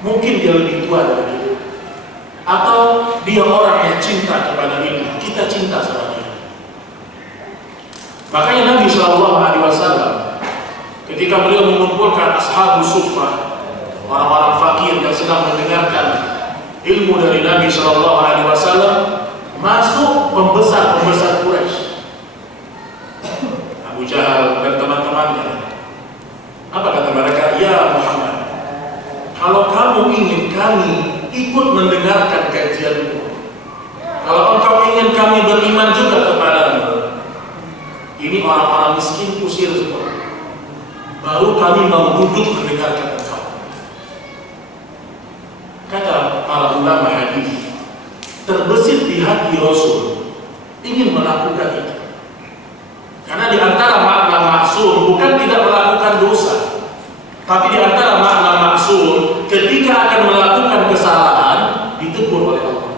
Mungkin dia lebih tua dari kita, atau dia orang yang cinta kepada ilmu. Kita cinta sama dia. Makanya Nabi SAW ketika beliau mengumpulkan ashabus suffah, orang-orang fakir yang sedang mendengarkan ilmu dari Nabi SAW, masuk pembesar-pembesar Quraisy, Abu Jahal dan teman-temannya. Apa kata mereka? Ya Muhammad, kalau kamu ingin kami ikut mendengarkan kajianmu, kalau engkau ingin kami beriman juga kepadamu, ini orang-orang miskin usir semua, baru kami mau duduk mendengarkan engkau. Kata para ulama hadis, terbesit di hati Rasul ingin melakukan itu. Karena di antara makna maksum bukan tidak melakukan dosa, tapi di antara makna maksum ketika akan melakukan kesalahan ditegur oleh Allah,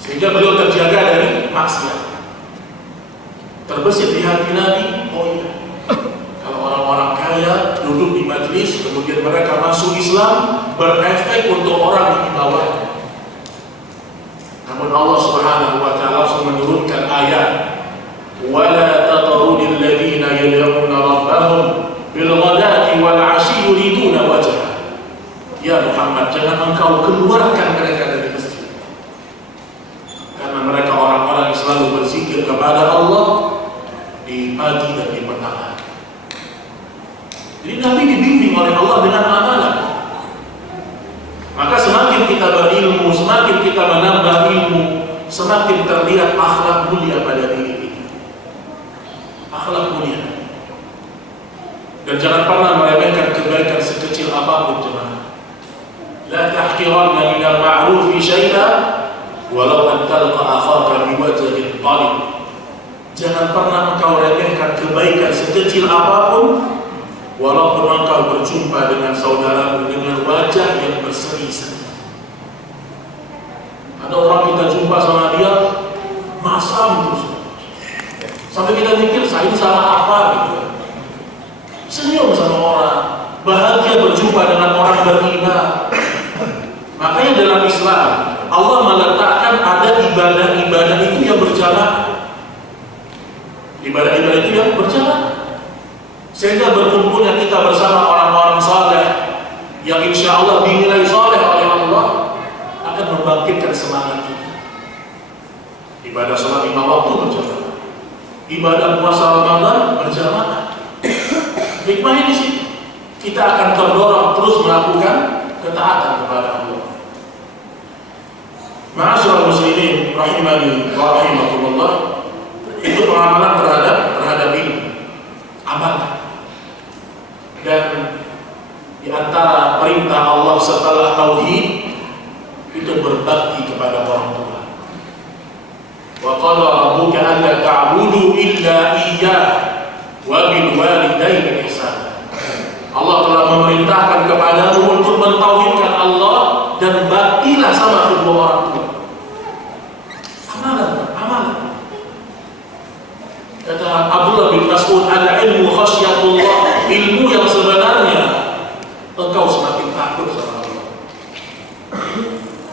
sehingga beliau terjaga dari maksiat. Terbesit di hati Nabi, oh iya, kalau orang-orang kaya duduk di majlis kemudian mereka masuk Islam, berefek untuk orang di bawahnya. Namun Allah Subhanahu wa taala langsung menurunkan ayat, wala tatrudil ladzina yad'una rabbahum bil ghadati wal 'ashyi yuriduna wajha. Ya Muhammad, jangan engkau keluarkan mereka dari masjid, karena mereka orang-orang yang selalu berzikir kepada Allah di pagi dan di petang hari. Jadi Nabi dibimbing oleh Allah dengan amanah. Maka semakin kita berilmu, semakin kita menambah ilmu, semakin terlihat akhlak mulia pada diri kita. Akhlak mulia. Dan jangan pernah meremehkan kebaikan sekecil apapun jemaah. La tahqiranna minal ma'rufi syai'an walau an talqa akhaka biwajhin talib. Jangan pernah engkau remehkan kebaikan sekecil apapun, walaupun engkau berjumpa dengan saudaramu dengan wajah yang berseri-seri. Ada orang kita jumpa sama dia, masam terus, sampai kita mikir saya ini salah apa gitu. Senyum sama orang, bahagia berjumpa dengan orang beriman. Makanya dalam Islam Allah meletakkan ada ibadah-ibadah itu yang berjamaah. Ibadah-ibadah itu yang berjalan, sehingga berkumpulnya kita bersama orang-orang saleh yang insya Allah dinilai saleh oleh Allah akan membangkitkan semangat kita. Ibadah sholat 5 waktu berjamaah, ibadah puasa Ramadan berjamaah. Hikmahnya di sini, kita akan terdorong terus melakukan ketaatan kepada Allah. Ma'asyiral muslimin rahimani wa rahimakumullah, itu pengamalan terhadap ilmu, amal. Dan di antara perintah Allah setelah tauhid itu berbakti kepada orang tua. Wa qala rabbuka alla ta'budu illa iyyah wa bil walidayni ihsana. Allah telah memerintahkan kepadamu untuk mentauhidkan Allah dan baktilah sama kedua orang tua. Amalan. Kata Abdullah bin Mas'ud, ada ilmu khasyatullah, ilmu yang sebenarnya engkau semakin takut sama Allah.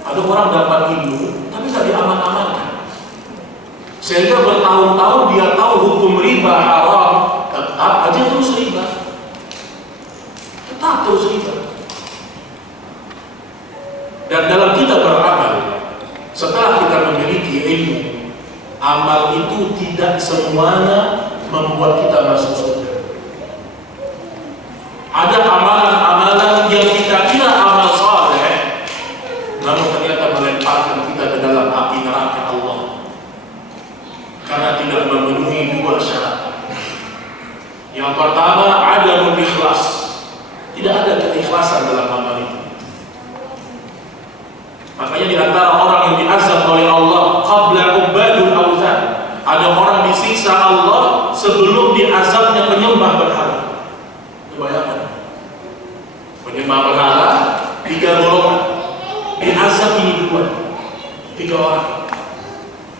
Ada orang dapat ilmu tapi tidak diaman-amankan, sehingga bertahun-tahun dia tahu hukum riba haram, tetap aja terus riba, Dan dalam kita beramal, setelah kita memiliki ilmu, amal itu tidak semuanya membuat kita masuk surga. Ada amalan-amalan yang kita kira amal saleh, namun ternyata melemparkan kita ke dalam api neraka Allah, karena tidak memenuhi 2 syarat. Yang pertama, adamul ikhlas, tidak ada keikhlasan dalam amal itu. Makanya di antara orang yang diazab oleh Allah qabla ubadul awthan, ada orang disiksa Allah sebelum diazabnya penyembah berhala. Bayangkan, penyembah berhala 3 golongan, diazab ini 3 orang.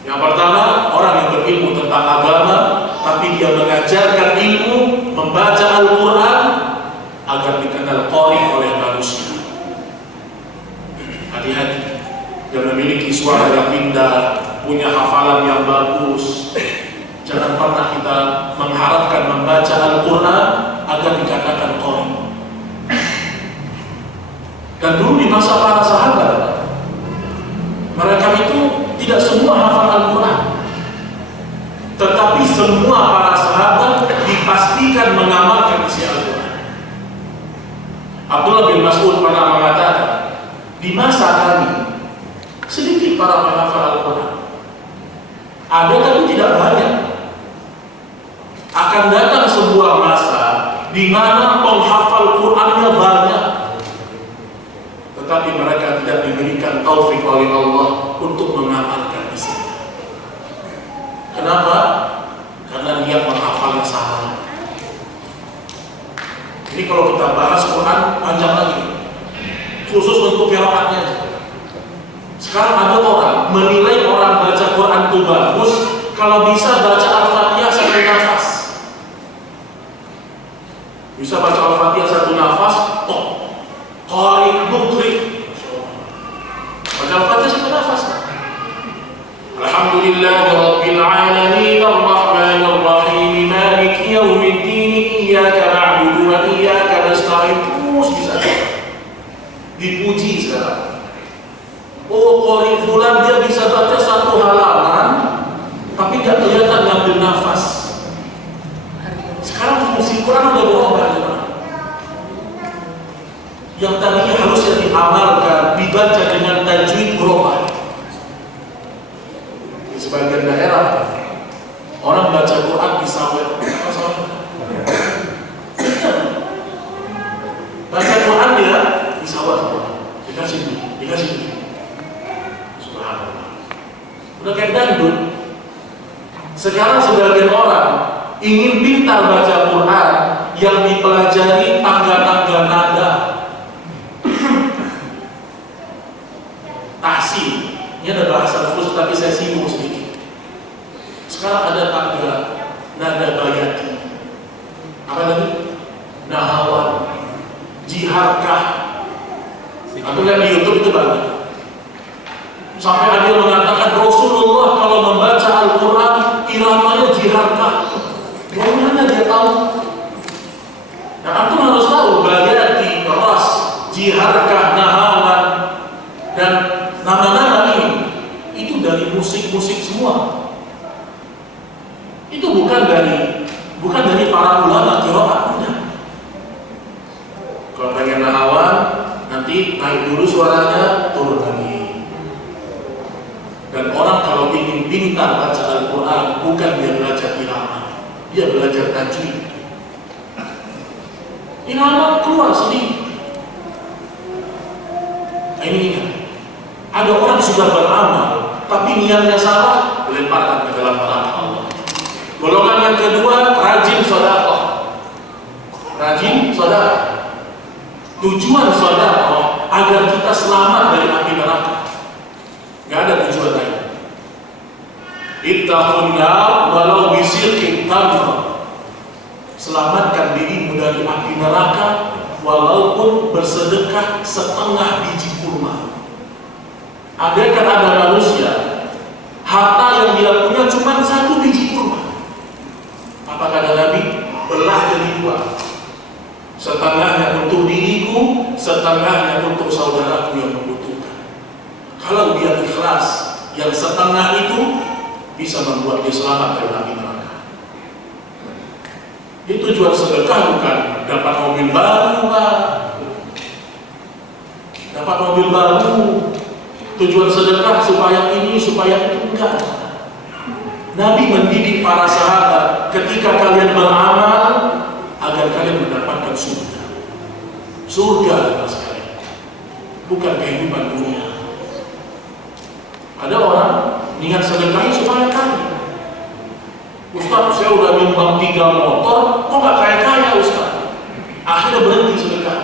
Yang pertama, orang yang berilmu tentang agama tapi dia mengajarkan ilmu, membaca Al-Quran agar dikenal suara yang indah, punya hafalan yang bagus. Jangan pernah kita mengharapkan membaca Al-Quran agar dikatakan qari. Dan dulu di masa para sahabat, mereka itu tidak semua hafal Al-Quran, tetapi semua para sahabat dipastikan mengamalkan isi Al-Quran. Abdullah bin Mas'ud pernah mengatakan, di masa kami sedikit para penghafal Al-Quran, ada tapi tidak banyak. Akan datang sebuah masa di mana penghafal Qurannya banyak, tetapi mereka tidak diberikan taufik oleh Allah untuk mengamalkan isinya. Kenapa? Karena dia menghafalnya salah. Ini kalau kita bahas Quran panjang lagi, khusus untuk qiraatnya. Sekarang ada orang menilai orang baca Quran itu bagus kalau bisa baca Al-Fatihah satu nafas. Bisa baca Al-Fatihah satu nafas, top. Qari mukri. Baca Al-Fatihah satu nafas. Alhamdulillahirabbil alamin arrahmanir rahim maliki yaumiddin iyyaka na'budu wa iyyaka nasta'in. Terus bisa dipuji sekarang. Oh, qari fulan dia bisa baca satu halaman tapi gak kelihatan ngambil nafas. Sekarang fungsi Quran udah berubah. Yang tadinya harusnya diamalkan, dibaca dengan tajwid berubah. Di sebagian daerah orang baca Quran disawet. Baca Quran dia disawet, dikasih. Subhanallah. Udah kayak dangdut. Sekarang sebagian orang ingin pintar baca Quran yang dipelajari tangga-tangga nada. Tahsin, ini ada bahasa khusus tapi saya singgung sedikit. Sekarang ada tangga nada bayati. Apa tadi? Nahawan, jiharkah. Atau lihat di YouTube itu banyak. Sampai ada yang mengatakan Rasulullah kalau membaca Al-Quran iramanya jiharkah. Dari mana dia tahu? Nah, antum harus tahu bayati, ras, jiharkah, nahawan, dan nama-nama ini itu dari musik-musik semua. Itu bukan dari para ulama qiraat. Kalau pengen nahawan, nanti naik dulu suaranya, turun lagi. Dan orang kalau ingin pintar baca Al-Quran, bukan dia belajar irama, dia belajar tajwid. Irama keluar sendiri. Ini ada orang sudah beramal, tapi niatnya salah, lemparkan ke dalam neraka Allah. Golongan yang kedua, rajin sedekah. Rajin sedekah. Tujuan sedekah agar kita selamat dari api neraka. Gak ada tujuan lain. Ittaqun nar walau bisilkin tamr. Selamatkan dirimu dari api neraka walaupun bersedekah setengah biji kurma. Ada kan ada manusia harta yang dia punya cuma satu biji kurma. Apa kata Nabi? Belah jadi dua. Setengahnya untuk diriku, setengahnya untuk saudaraku yang membutuhkan. Kalau dia ikhlas, yang setengah itu bisa membuat dia selamat dari api neraka. Itu tujuan sedekah bukan dapat mobil baru, Pak. Dapat mobil baru. Tujuan sedekah supaya ini, supaya itu, enggak. Nabi mendidik para sahabat ketika kalian beramal agar kalian mendapatkan surga. Surga mas kalian, bukan kehidupan dunia. Ada orang niat sedekahnya supaya kaya. Ustaz, saya udah nyumbang 3 motor, kok gak kaya-kaya Ustaz? Akhirnya berhenti sedekah.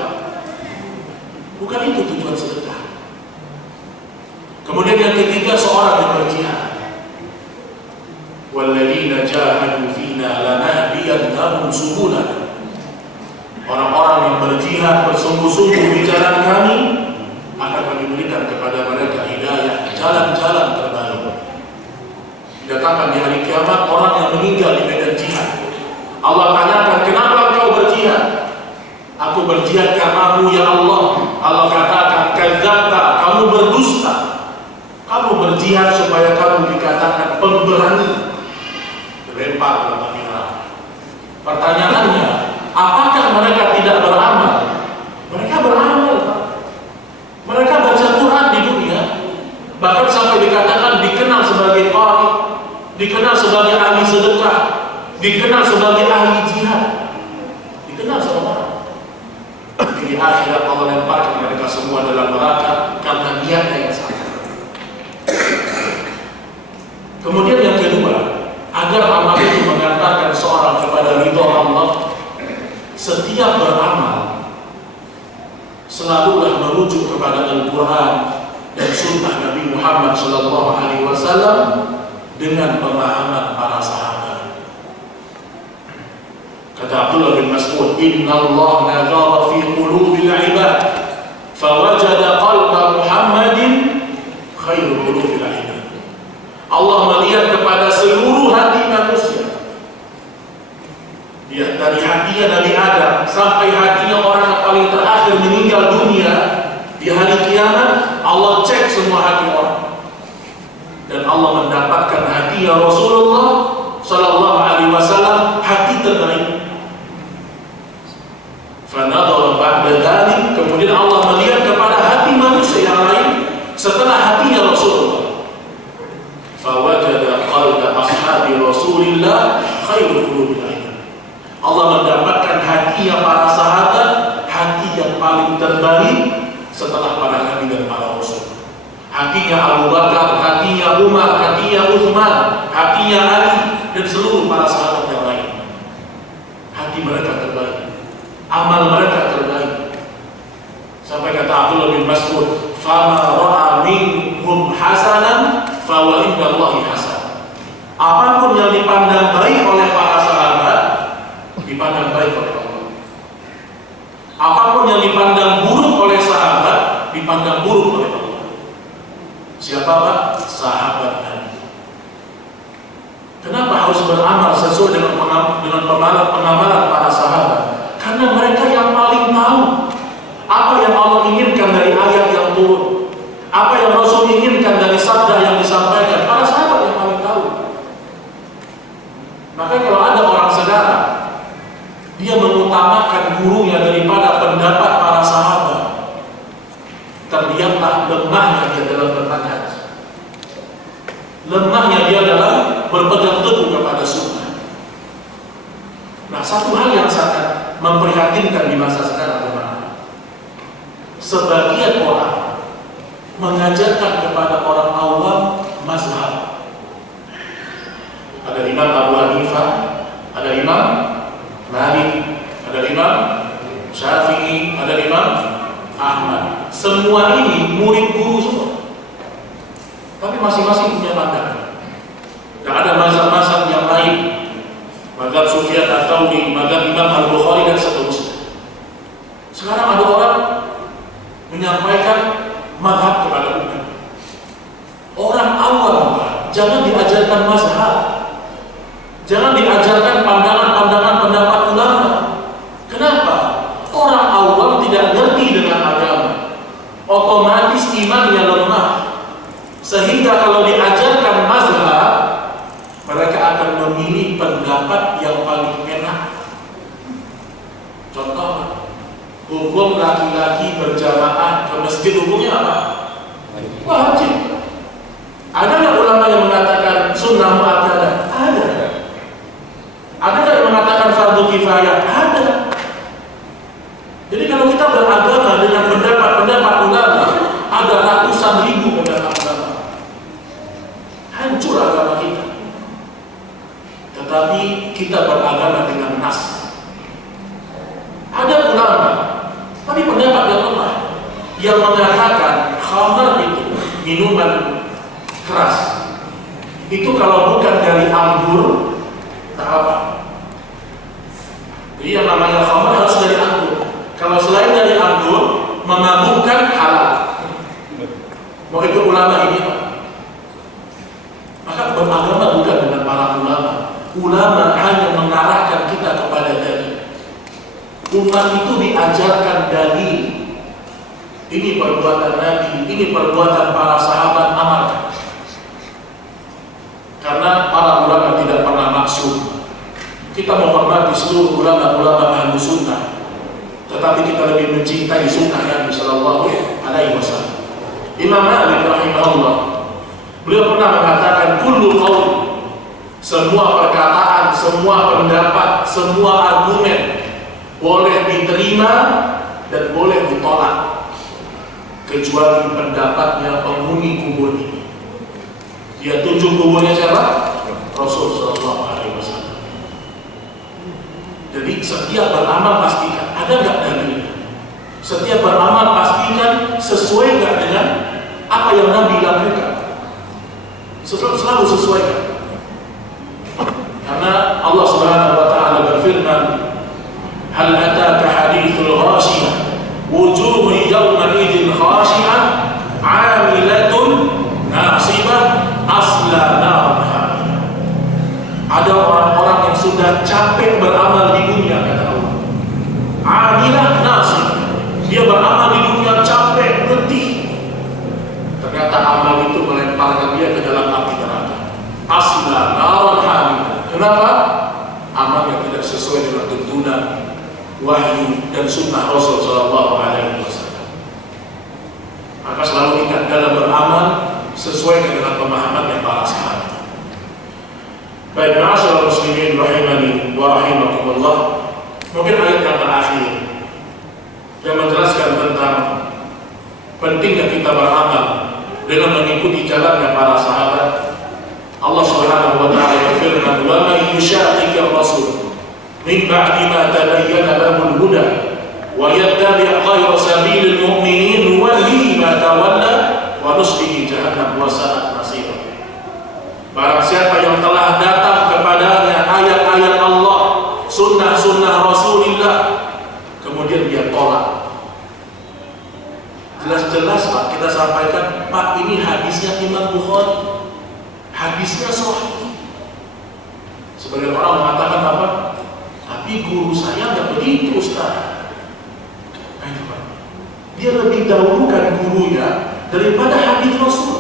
Bukan itu tujuan sedekah. Kemudian yang ketiga, seorang yang berjihad. Walladzina jahadu fina lanahdiyannahum subulana. Orang-orang yang berjihad bersungguh-sungguh di jalan kami akan kami berikan kepada mereka hidayah jalan-jalan terbaik. Didatangkan di hari kiamat orang yang meninggal di medan jihad. Allah tanyakan, kenapa engkau berjihad? Aku berjihad karenamu ya Allah. Allah katakan, kadzabta, kamu berdusta. Kamu berjihad supaya kamu dikatakan pemberani. Dilempar ke dalam neraka. Pertanyaannya, apakah mereka tidak beramal? Mereka beramal, Pak. Mereka baca Quran di dunia, bahkan sampai dikatakan dikenal sebagai qari, dikenal sebagai ahli sedekah, dikenal sebagai ahli jihad, dikenal sama orang. Di akhirat Allah lemparkan mereka semua dalam neraka karena niatnya yang salah. Kemudian yang kedua, agar amal itu mengantarkan seorang kepada ridha Allah, setiap beramal selalulah merujuk kepada Al-Quran dan Sunnah Nabi Muhammad SAW dengan pemahaman para sahabat. Kata Abdullah bin Mas'ud, Inna Allah nazara fi qulubil ibad fawajada qalba Muhammadin khairu qulubil ibad. Allah melihat kepada seluruh hati manusia, dari hatinya Nabi Adam sampai hatinya orang yang paling terakhir meninggal dunia di hari kiamat. Allah cek semua hati orang, dan Allah mendapatkan hatinya Rasulullah Sallallahu Alaihi Wasallam, hati terbaik. Fanadhara ba'da dzalik, kemudian Allah melihat kepada hati manusia yang lain setelah hatinya Rasulullah. Fawajada qalba ashabi Rasulillah khairul qulubil ibad. Allah mendapatkan hatinya para sahabat, hati yang paling terbaik setelah para nabi dan para rasul. Hatinya Abu Bakar, hatinya Umar, hatinya Utsman, hatinya Ali, dan seluruh para sahabat yang lain. Hati mereka terbaik, amal mereka terbaik. Sampai kata Abdullah bin Mas'ud, "Fama ra'a minhum hasanan, fa wa indallahi hasan." Apapun yang dipandang baik oleh para sahabat, dipandang baik oleh Allah. Apapun yang dipandang buruk oleh sahabat, dipandang buruk oleh Allah. Siapa Pak? Sahabat Nabi. Kenapa harus beramal sesuai dengan pengamalan para sahabat? Karena mereka yang paling tahu apa yang Allah inginkan dari ayat yang turun, apa yang Rasul inginkan dari sabda yang disampaikan. Para sahabat yang paling tahu. Maka kalau ada orang sekarang dia mengutamakan gurunya daripada pendapat para sahabat, terlihatlah lemahnya dia dalam bermanhaj, lemahnya dia dalam berpegang teguh kepada sunnah. Nah, satu hal yang sangat memprihatinkan di masa sekarang adalah sebagian orang mengajarkan kepada orang awam mazhab. Ada Imam Abu Hanifah, ada Imam Malik, ada Imam Syafi'i, ada Imam Ahmad. Semua ini murid guru semua, tapi masing-masing punya pandangan. Dan ada mazhab-mazhab yang lain, mazhab Sufyan Ats-Tsauri, mazhab Imam Al-Bukhari, dan seterusnya. Sekarang ada orang menyampaikan mazhab kepada umat. Orang awam, jangan diajarkan mazhab, jangan diajarkan pandangan-pandangan pendapat ulama. Kenapa? Orang awam tidak ngerti dengan agama, otomatis imannya lemah, sehingga kalau diajarkan mazhab, mereka akan memilih pendapat yang paling enak. Contoh, hukum laki-laki berjamaah ke masjid hukumnya apa? Wajib. Ada nggak ulama yang mengatakan sunnah muakkadah? Ada. Ada nggak yang mengatakan fardu kifayah? Ada. Jadi kalau kita beragama dengan pendapat-pendapat ulama, ada ratusan ribu pendapat ulama, hancur agama kita. Tetapi kita beragama dengan nas. Ada ulama, tapi pendapat yang lemah, yang mengatakan khamar itu minuman keras, itu kalau bukan dari anggur, tak apa. Jadi yang namanya khamar harus dari anggur. Kalau selain dari anggur, memabukkan halal. Mau ikut ulama ini Pak? ulama hanya mengarahkan kita kepada dalil. Umat itu diajarkan dalil. Ini perbuatan Nabi, ini perbuatan para sahabat, amalkan. Karena para ulama tidak pernah maksum. Kita menghormati seluruh ulama-ulama ahlu sunnah, tetapi kita lebih mencintai sunnah Nabi Sallallahu Alaihi Wasallam. Imam Malik rahimahullah, beliau pernah mengatakan, kullu qaul, semua perkataan, semua pendapat, semua argumen boleh diterima dan boleh ditolak, kecuali pendapatnya penghuni kubur ini. Dia tunjuk kuburnya siapa? Rasul Sallallahu Alaihi Wasallam. Jadi setiap beramal pastikan ada nggak dalilnya. Setiap beramal pastikan sesuai nggak dengan apa yang Nabi lakukan. Selalu sesuaikan. Karena Allah Subhanahu Wa Taala berfirman, hal ataka hadithul ghashiyah wujuhun yawma idzin khashi'ah 'amilatun nasibah asla naran hamiyah. Ada orang-orang yang sudah capek beramal di dunia, kata Allah. 'Amilah nasib, dia beramal di dunia capek, letih. Ternyata amal itu melemparkan dia ke dalam api neraka. Asla naran hamiyah. Kenapa? Amal yang tidak sesuai dengan tuntunan wahyu dan sunnah Rasul Sallallahu Alaihi Wasallam. Maka selalu ingat dalam beramal sesuai dengan pemahaman yang para sahabat. Baik, ma'asyiral muslimin rahimani wa rahimakumullah. Mungkin ayat yang terakhir yang menjelaskan tentang pentingnya kita beramal dengan mengikuti jalannya para sahabat. Allah Subhanahu wa taala berfirman, "Wa may yushaqiqir rasul min ba'di ma tabayyana lahul huda wa yattabi' ghayra sabilil mu'minin nuwallihi ma tawalla wa nuslihi jahannam wa sa'at masira." Barang siapa yang telah datang kepadanya ayat-ayat Allah, sunnah-sunnah Rasulullah, kemudian dia tolak. Jelas-jelas Pak kita sampaikan, Pak ini hadisnya Imam Bukhari, hadisnya sahih. Sebagian orang mengatakan apa? Tapi guru saya nggak begitu Ustaz. Dia lebih dahulukan gurunya daripada hadis Rasul.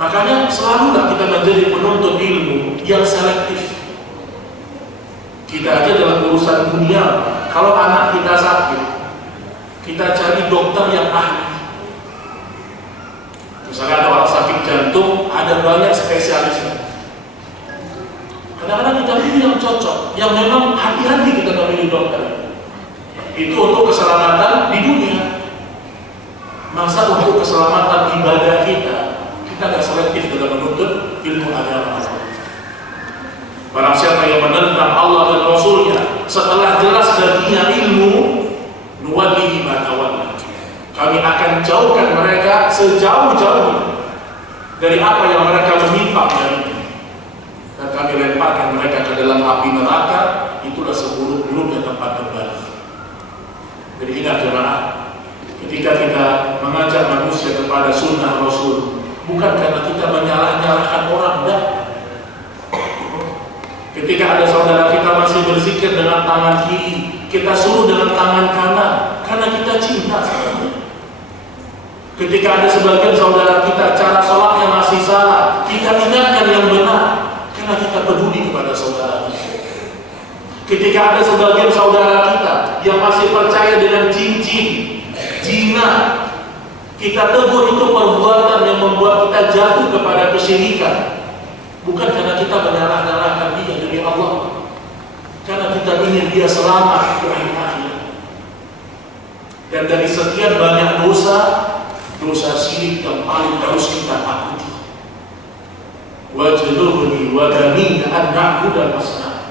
Makanya selalulah kita menjadi penuntut ilmu yang selektif. Kita aja dalam urusan dunia, kalau anak kita sakit, kita cari dokter yang ahli. Misalnya ada orang sakit jantung, ada banyak spesialisnya. Kadang-kadang kita pilih yang cocok, yang memang hati-hati kita memilih dokter. Itu untuk keselamatan di dunia. Masa untuk keselamatan ibadah kita nggak selektif dalam menuntut ilmu agama. Barang siapa yang menentang Allah dan Rasulnya setelah jelas baginya ilmu, nuwallihi ma tawalla, kami akan jauhkan mereka sejauh-jauhnya dari apa yang mereka menyimpang darinya, dan kami lemparkan mereka ke dalam api neraka. Itulah seburuk-buruknya tempat kembali. Jadi ingat jemaah, ketika kita mengajak manusia kepada sunnah Rasul, bukan karena kita menyalah-nyalahkan orang, enggak. Ketika ada saudara kita masih berzikir dengan tangan kiri, kita suruh dengan tangan kanan, karena kita cinta sama dia. Ketika ada sebagian saudara kita cara sholatnya masih salah, kita ingatkan yang benar, karena kita peduli kepada saudara kita. Ketika ada sebagian saudara kita yang masih percaya dengan cincin, zina, kita tegur itu perbuatan yang membuat kita jatuh kepada kesyirikan. Bukan karena kita menyalah-nyalahkan dia dari Allah, karena kita ingin dia selamat di akhir. Dan dari sekian banyak dosa, dosa syirik yang paling harus kita takuti. Wajnubni wa bani an na'budal asnam.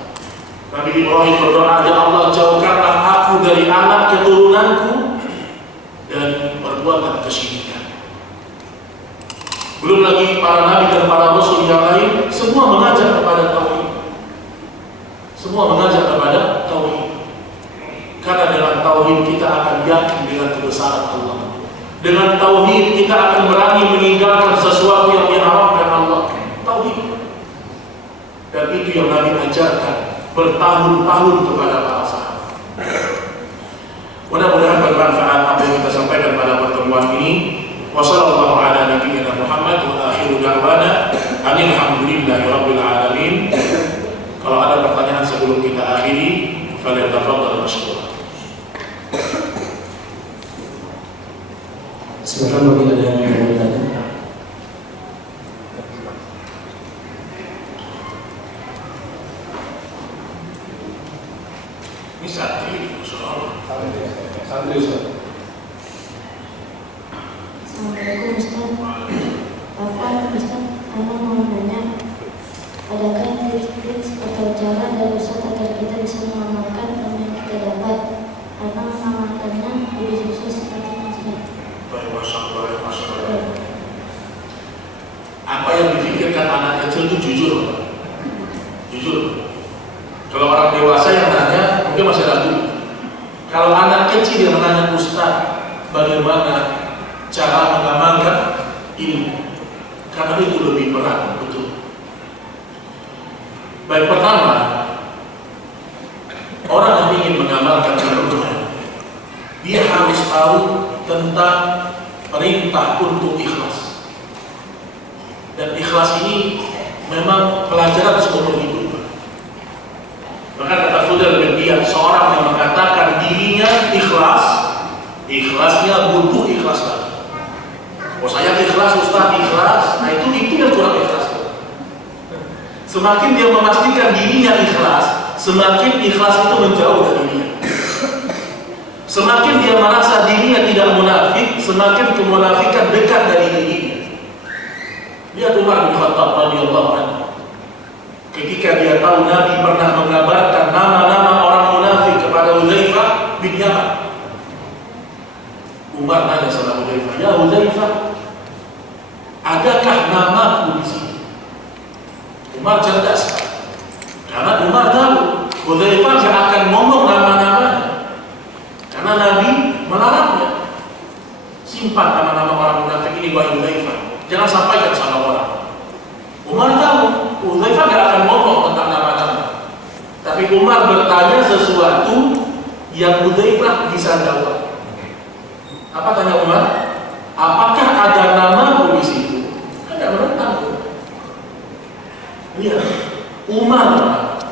Nabi Ibrahim berdoa, ya Allah jauhkanlah aku dari anak keturunanku dan perbuatan kesyirikan. Belum lagi para nabi dan para rasul yang lain, semua mengajak kepada tauhid. Semua mengajak kepada tauhid. Karena dengan tauhid kita akan yakin dengan kebesaran Allah. Dengan tauhid kita akan berani meninggalkan sesuatu yang diharamkan Allah. Tauhid. Dan itu yang Nabi ajarkan bertahun-tahun kepada para sahabat. Mudah-mudahan bermanfaat apa yang kita sampaikan pada pertemuan ini. Wassallallahu ala nabiyyina Muhammad wa akhiru da'wana alhamdulillahi rabbil alamin. Kalau ada pertanyaan sebelum kita akhiri, falyatafaddal mashkura. Silakan bagi ada yang mau bertanya. Ini santri, soal Santri Ustaz. Assalamualaikum Ustaz. Afwan Ustaz, Ana mau nanya, adakah tips-tips atau cara dari Ustaz agar kita bisa mengamalkan ilmu yang kita dapat? Ana mengamalkannya lebih sukses seperti Ustaz. Baik, Masya Allah. Apa yang dipikirkan anak kecil itu jujur. Jujur. Kalau orang dewasa yang nanya, mungkin masih ragu. Kalau anak kecil yang menanya Ustaz, bagaimana cara mengamalkan ilmu? Karena itu lebih berat, betul. Baik, pertama, orang yang ingin mengamalkan ilmu, dia harus tahu tentang perintah untuk ikhlas. Dan ikhlas ini memang pelajaran seumur hidup. Maka kata Fudayl bin Iyad, seorang yang mengatakan dirinya ikhlas, ikhlasnya butuh ikhlas lagi. Oh, saya ikhlas Ustaz, ikhlas. Nah itu yang kurang ikhlas. Semakin dia memastikan dirinya ikhlas, semakin ikhlas itu menjauh dari dia. Semakin dia merasa dirinya tidak munafik, semakin kemunafikan dekat dari dirinya. Lihat Umar bin Khattab radhiyallahu anhu. Ketika dia tahu Nabi pernah mengabarkan nama-nama orang munafik kepada Hudzaifah bin Yaman, Umar nanya sama Hudzaifah, "Ya Hudzaifah, adakah namaku di sini?" Umar cerdas, karena Umar tahu Hudzaifah tidak akan ngomong nama-namanya, karena Nabi melarangnya. Simpan nama-nama orang munafik ini wahai Hudzaifah, jangan sampaikan sama orang. Umar tahu Hudzaifah tidak akan ngomong tentang nama-nama, tapi Umar bertanya sesuatu yang Hudzaifah bisa jawab. Apa tanya Umar? Apakah ada namamu di situ? Kan tidak menentang. Lihat, Umar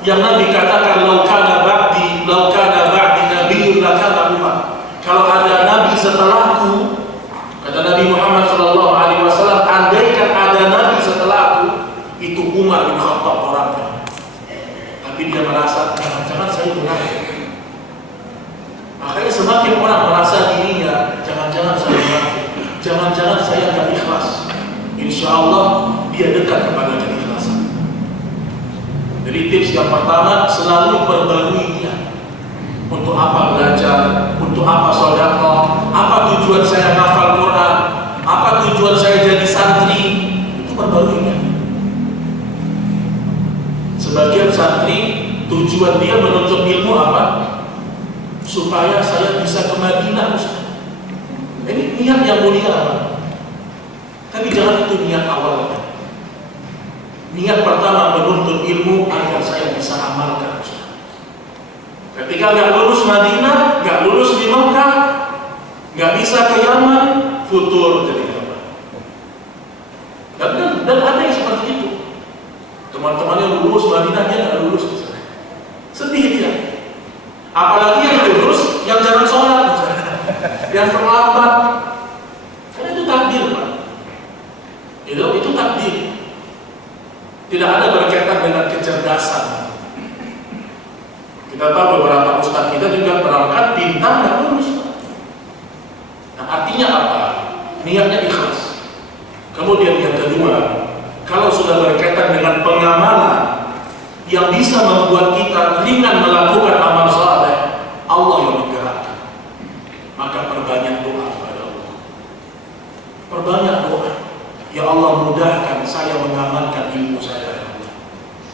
yang Nabi katakan laukana ba'di nabiyyun lakana Umar. Kalau ada nabi setelahku, kata Nabi Muhammad SAW, andaikan ada nabi setelahku, itu Umar bin Khattab orangnya. Tapi dia merasa jangan-jangan saya munafik. Makanya semakin orang merasa dirinya jangan-jangan saya munafik, jangan-jangan saya tidak ikhlas, insya Allah dia dekat kepada keikhlasan. Jadi tips yang pertama, selalu perbarui niat. Untuk apa belajar, untuk apa sedekah, apa tujuan saya hafal Quran, apa tujuan saya jadi santri, itu perbarui niat. Sebagian santri tujuan dia menuntut ilmu apa? Supaya saya bisa ke Madinah, Ustaz. Ini niat yang mulia apa? Tapi jangan itu niat awalnya. Niat pertama menuntut ilmu agar saya bisa amalkan, Ustaz. Ketika nggak lulus Madinah, nggak lulus di Mekah, nggak bisa ke Yaman, futur jadi apa? Dan ada yang seperti itu. Teman-temannya lulus Madinah, dia nggak lulus, Ustaz. Sedih dia. Apalagi yang lulus, yang jarang sholat, yang terlambat. Karena itu takdir, Pak. Itu takdir. Tidak ada berkaitan dengan kecerdasan. Kita tahu beberapa ustaz kita juga berangkat pintar dan lulus. Nah, artinya apa? Niatnya ikhlas. Kemudian yang kedua, kalau sudah berkaitan dengan pengamalan yang bisa membuat kita ringan melakukan amal saleh, Allah yang menggerakkan. Maka perbanyak doa kepada Allah. Perbanyak doa. Ya Allah, mudahkan saya mengamalkan ilmu saya, ya Allah.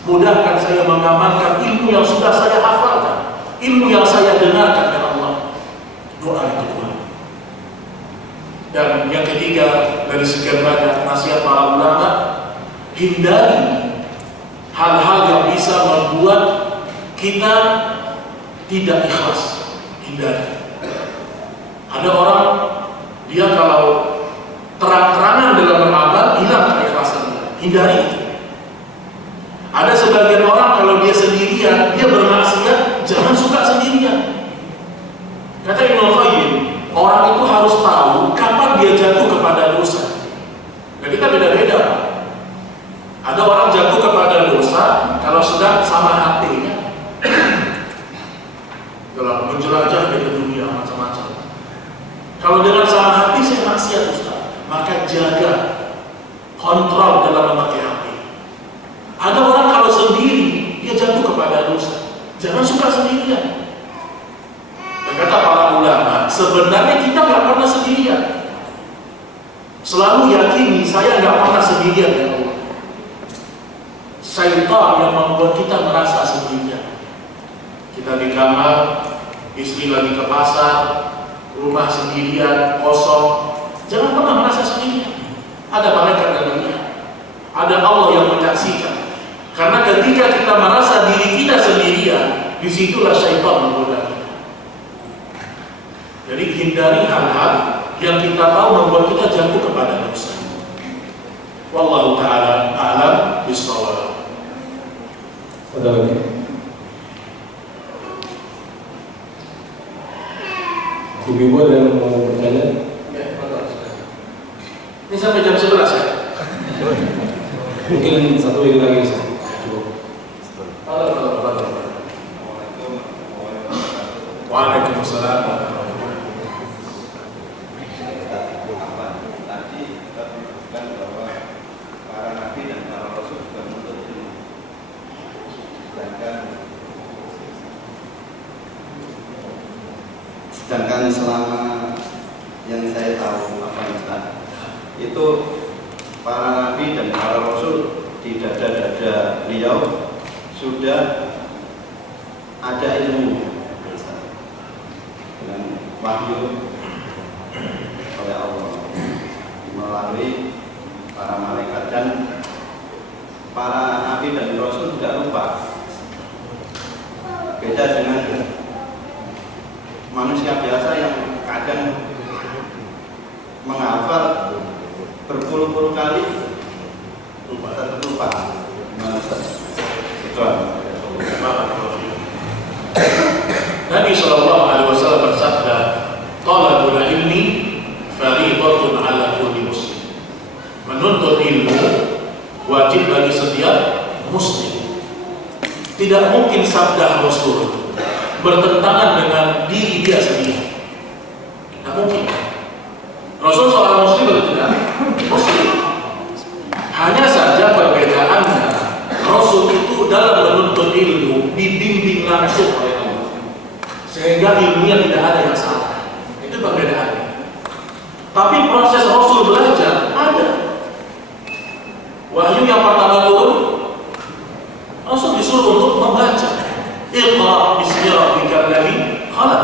Mudahkan saya mengamalkan ilmu yang sudah saya hafalkan, ilmu yang saya dengarkan, ya Allah. Doa yang kedua. Dan yang ketiga, dari sekian banyak nasihat para ulama, hindari hal-hal yang bisa membuat kita tidak ikhlas, hindari. Ada orang dia kalau terang-terangan dalam beramal hilang keikhlasannya, hindari itu. Ada sebagian orang kalau dia sendirian, dia bermaksiat, jangan suka sendirian. Kata Ibnu Qayyim, orang itu harus tahu kapan dia jatuh kepada dosa. Dan kita beda-beda. Ada orang jatuh kepada dosa kalau sedang sama hatinya, dalam menjelajah dari dunia macam-macam. Kalau dengan sama hati saya maksiat, Ustaz, maka jaga kontrol dalam memakai hati. Ada orang kalau sendiri dia jatuh kepada dosa, jangan suka sendirian. Dan kata para ulama, sebenarnya kita nggak pernah sendirian. Selalu yakini saya nggak pernah sendirian ya Allah. Syaitan yang membuat kita merasa sendirian. Kita di kamar, istri lagi ke pasar, rumah sendirian, kosong. Jangan pernah merasa sendirian. Ada malaikat dalam dia. Ada Allah yang menyaksikan. Karena ketika kita merasa diri kita sendirian, disitulah syaitan menggoda kita. Jadi hindari hal-hal yang kita tahu membuat kita jatuh kepada dosa. Wallahu ta'ala a'lam bishawab. Ada lagi? Ibu-ibu ada yang mau bertanya? Ya, ini sampai jam 11 ya? Mungkin satu lagi. Waalaikumsalam. Tadi kita menunjukkan bahwa para nabi dan para rasul juga menuntut ilmu. Sedangkan selama yang saya tahu Ustaz, itu para nabi dan para rasul di dada-dada beliau sudah ada ilmu dengan wahyu oleh Allah melalui para malaikat, dan para nabi dan rasul tidak lupa. Beda dengan manusia biasa yang kadang menghafal berpuluh-puluh kali tetap lupa. Nabi SAW bersabda, "Talabul ilmi fariidatun 'ala kulli muslim." Menuntut ilmu wajib bagi setiap muslim. Tidak mungkin sabda Rasul bertentangan dengan diri dia sendiri. Tidak mungkin. Rasul seorang muslim atau tidak? Muslim. Hanya saja perbedaannya, Rasul itu dalam menuntut ilmu dibimbing langsung oleh Allah, sehingga ilmunya tidak ada yang salah. Itu perbedaannya. Tapi proses Rasul belajar ada. Wahyu yang pertama turun, Rasul disuruh untuk membaca. Iqra bismi rabbikal ladzi khalaq.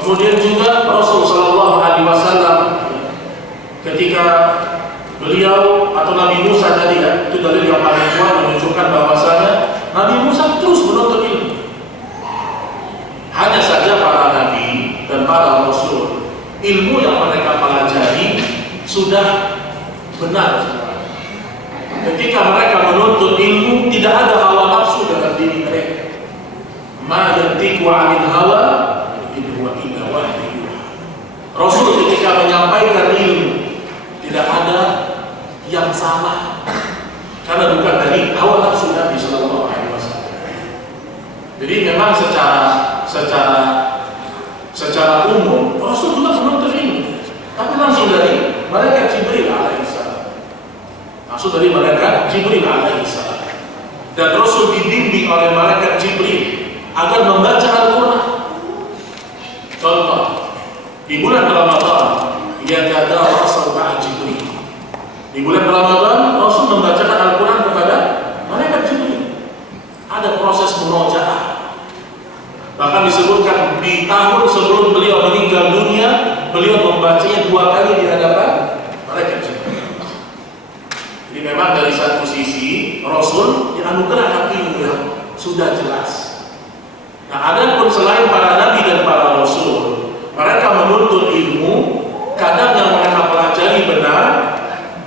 Kemudian juga Rasul sallallahu alaihi wasallam ketika beliau atau Nabi Musa tadi ya, itu dalil yang paling kuat menunjukkan bahwasanya Nabi Musa terus menuntut ilmu. Hanya saja para nabi dan para rasul, ilmu yang mereka pelajari sudah benar. Ketika mereka menuntut ilmu, tidak ada hawa nafsu dalam diri mereka. Ma yantiqu 'anil hawa in huwa illa wahyu. Rasul ketika menyampaikan ilmu tidak ada yang salah, karena bukan dari hawa nafsu Nabi sallallahu alaihi wasallam. Jadi memang secara umum Rasul juga menuntut ilmu, tapi langsung dari malaikat Jibril alaihissalam. Langsung dari malaikat Jibril alaihissalam. Dan Rasul dibimbing oleh malaikat Jibril agar membaca Al-Quran. Contoh, di bulan Ramadan yatadarasa ma'a Jibril. Di bulan Ramadan Rasul membacakan Al-Quran kepada malaikat Jibril. Ada proses murojaah. Bahkan disebutkan di tahun sebelum beliau meninggal dunia, beliau membacanya 2 kali di hadapan malaikat Jibril. Jadi memang dari satu sisi Rasul dianugerahkan ilmu yang sudah jelas. Nah, ada pun selain para nabi dan para rasul, mereka menuntut ilmu, kadang yang mereka pelajari benar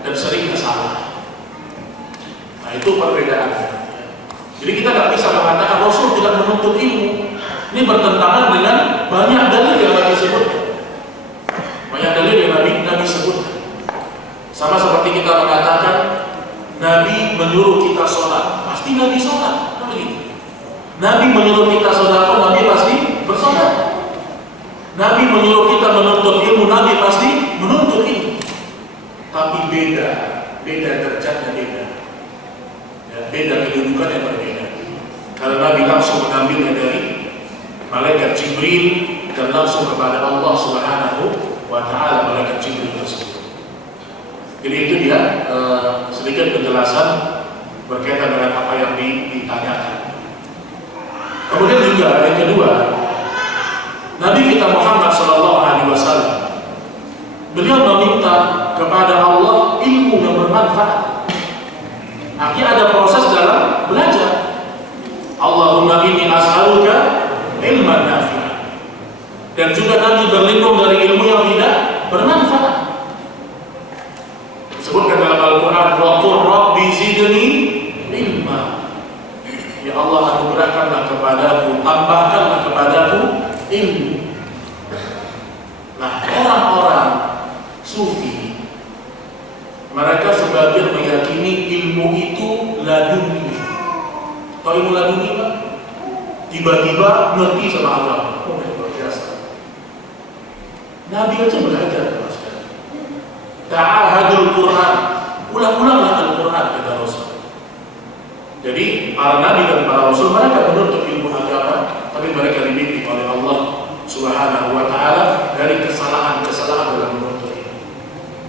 dan sering salah. Nah, itu perbedaannya. Jadi kita nggak bisa mengatakan Rasul tidak menuntut ilmu. Ini bertentangan dengan banyak dalil yang Nabi sebutkan. Banyak dalil yang Nabi sebutkan. Sama seperti kita mengatakan Nabi menyuruh kita sholat, pasti Nabi sholat, kan begitu. Nabi menyuruh kita sholat, Nabi pasti bersolat. Nabi menyuruh kita menuntut ilmu, Nabi pasti menuntut ilmu. Tapi beda derajatnya beda. Ya, beda kedudukan yang berbeda. Karena Nabi langsung mengambilnya dari malaikat Jibril dan langsung kepada Allah Subhanahu wa Ta'ala, malaikat Jibril tersebut. Jadi itu dia sedikit penjelasan berkaitan dengan apa yang ditanyakan. Kemudian juga yang kedua, Nabi kita Muhammad SAW, beliau meminta kepada Allah ilmu yang bermanfaat. Artinya ada proses dalam belajar. Allahumma inni as'aluka ilman nafi'an. Dan juga Nabi berlindung dari ilmu yang tidak bermanfaat. Disebutkan dalam Al-Quran, wa qur rabbi zidni ilma. Ya Allah, anugerahkanlah kepadaku, tambahkanlah kepadaku ilmu. Nah, orang-orang sufi, mereka sebagian meyakini ilmu itu laduni. Tahu ilmu laduni Pak? Tiba-tiba ngerti sama agama. Oh, luar biasa. Nabi aja belajar, Mas. Ta'ahadul Quran, ulang-ulanglah Al-Quran, kata Rasul. Jadi para nabi dan para rasul mereka menuntut ilmu agama, tapi mereka dibimbing oleh Allah Subhanahu wa Ta'ala dari kesalahan-kesalahan dalam menuntut ilmu.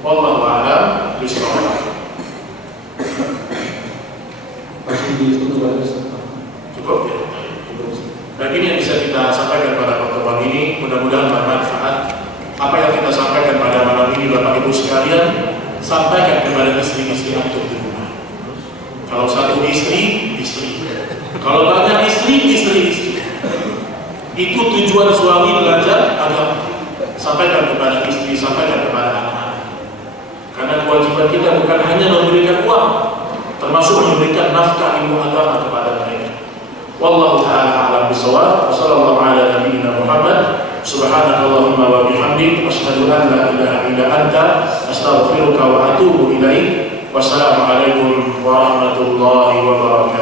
Wallahu a'lam bishawab. Cukup ya. Dan ini yang bisa kita sampaikan pada pertemuan ini, mudah-mudahan bermanfaat. Apa yang kita sampaikan pada malam ini, Bapak Ibu sekalian, sampaikan kepada istri-istri antum di rumah. Kalau satu istri. Kalau banyak istri. Itu tujuan suami belajar agama. Sampaikan kepada istri, sampaikan kepada anak-anak. Karena kewajiban kita bukan hanya memberikan uang, termasuk memberikan nafkah ilmu agama kepada mereka. Wallahu ta'ala a'lam bishawab. Wassallallahu ala nabiyyina Muhammad. Subhanakallahumma wa bihamdik, asyhadu an la ilaha illa anta, astaghfiruka wa atubu ilaik. Wassalamualaikum warahmatullahi wabarakatuh.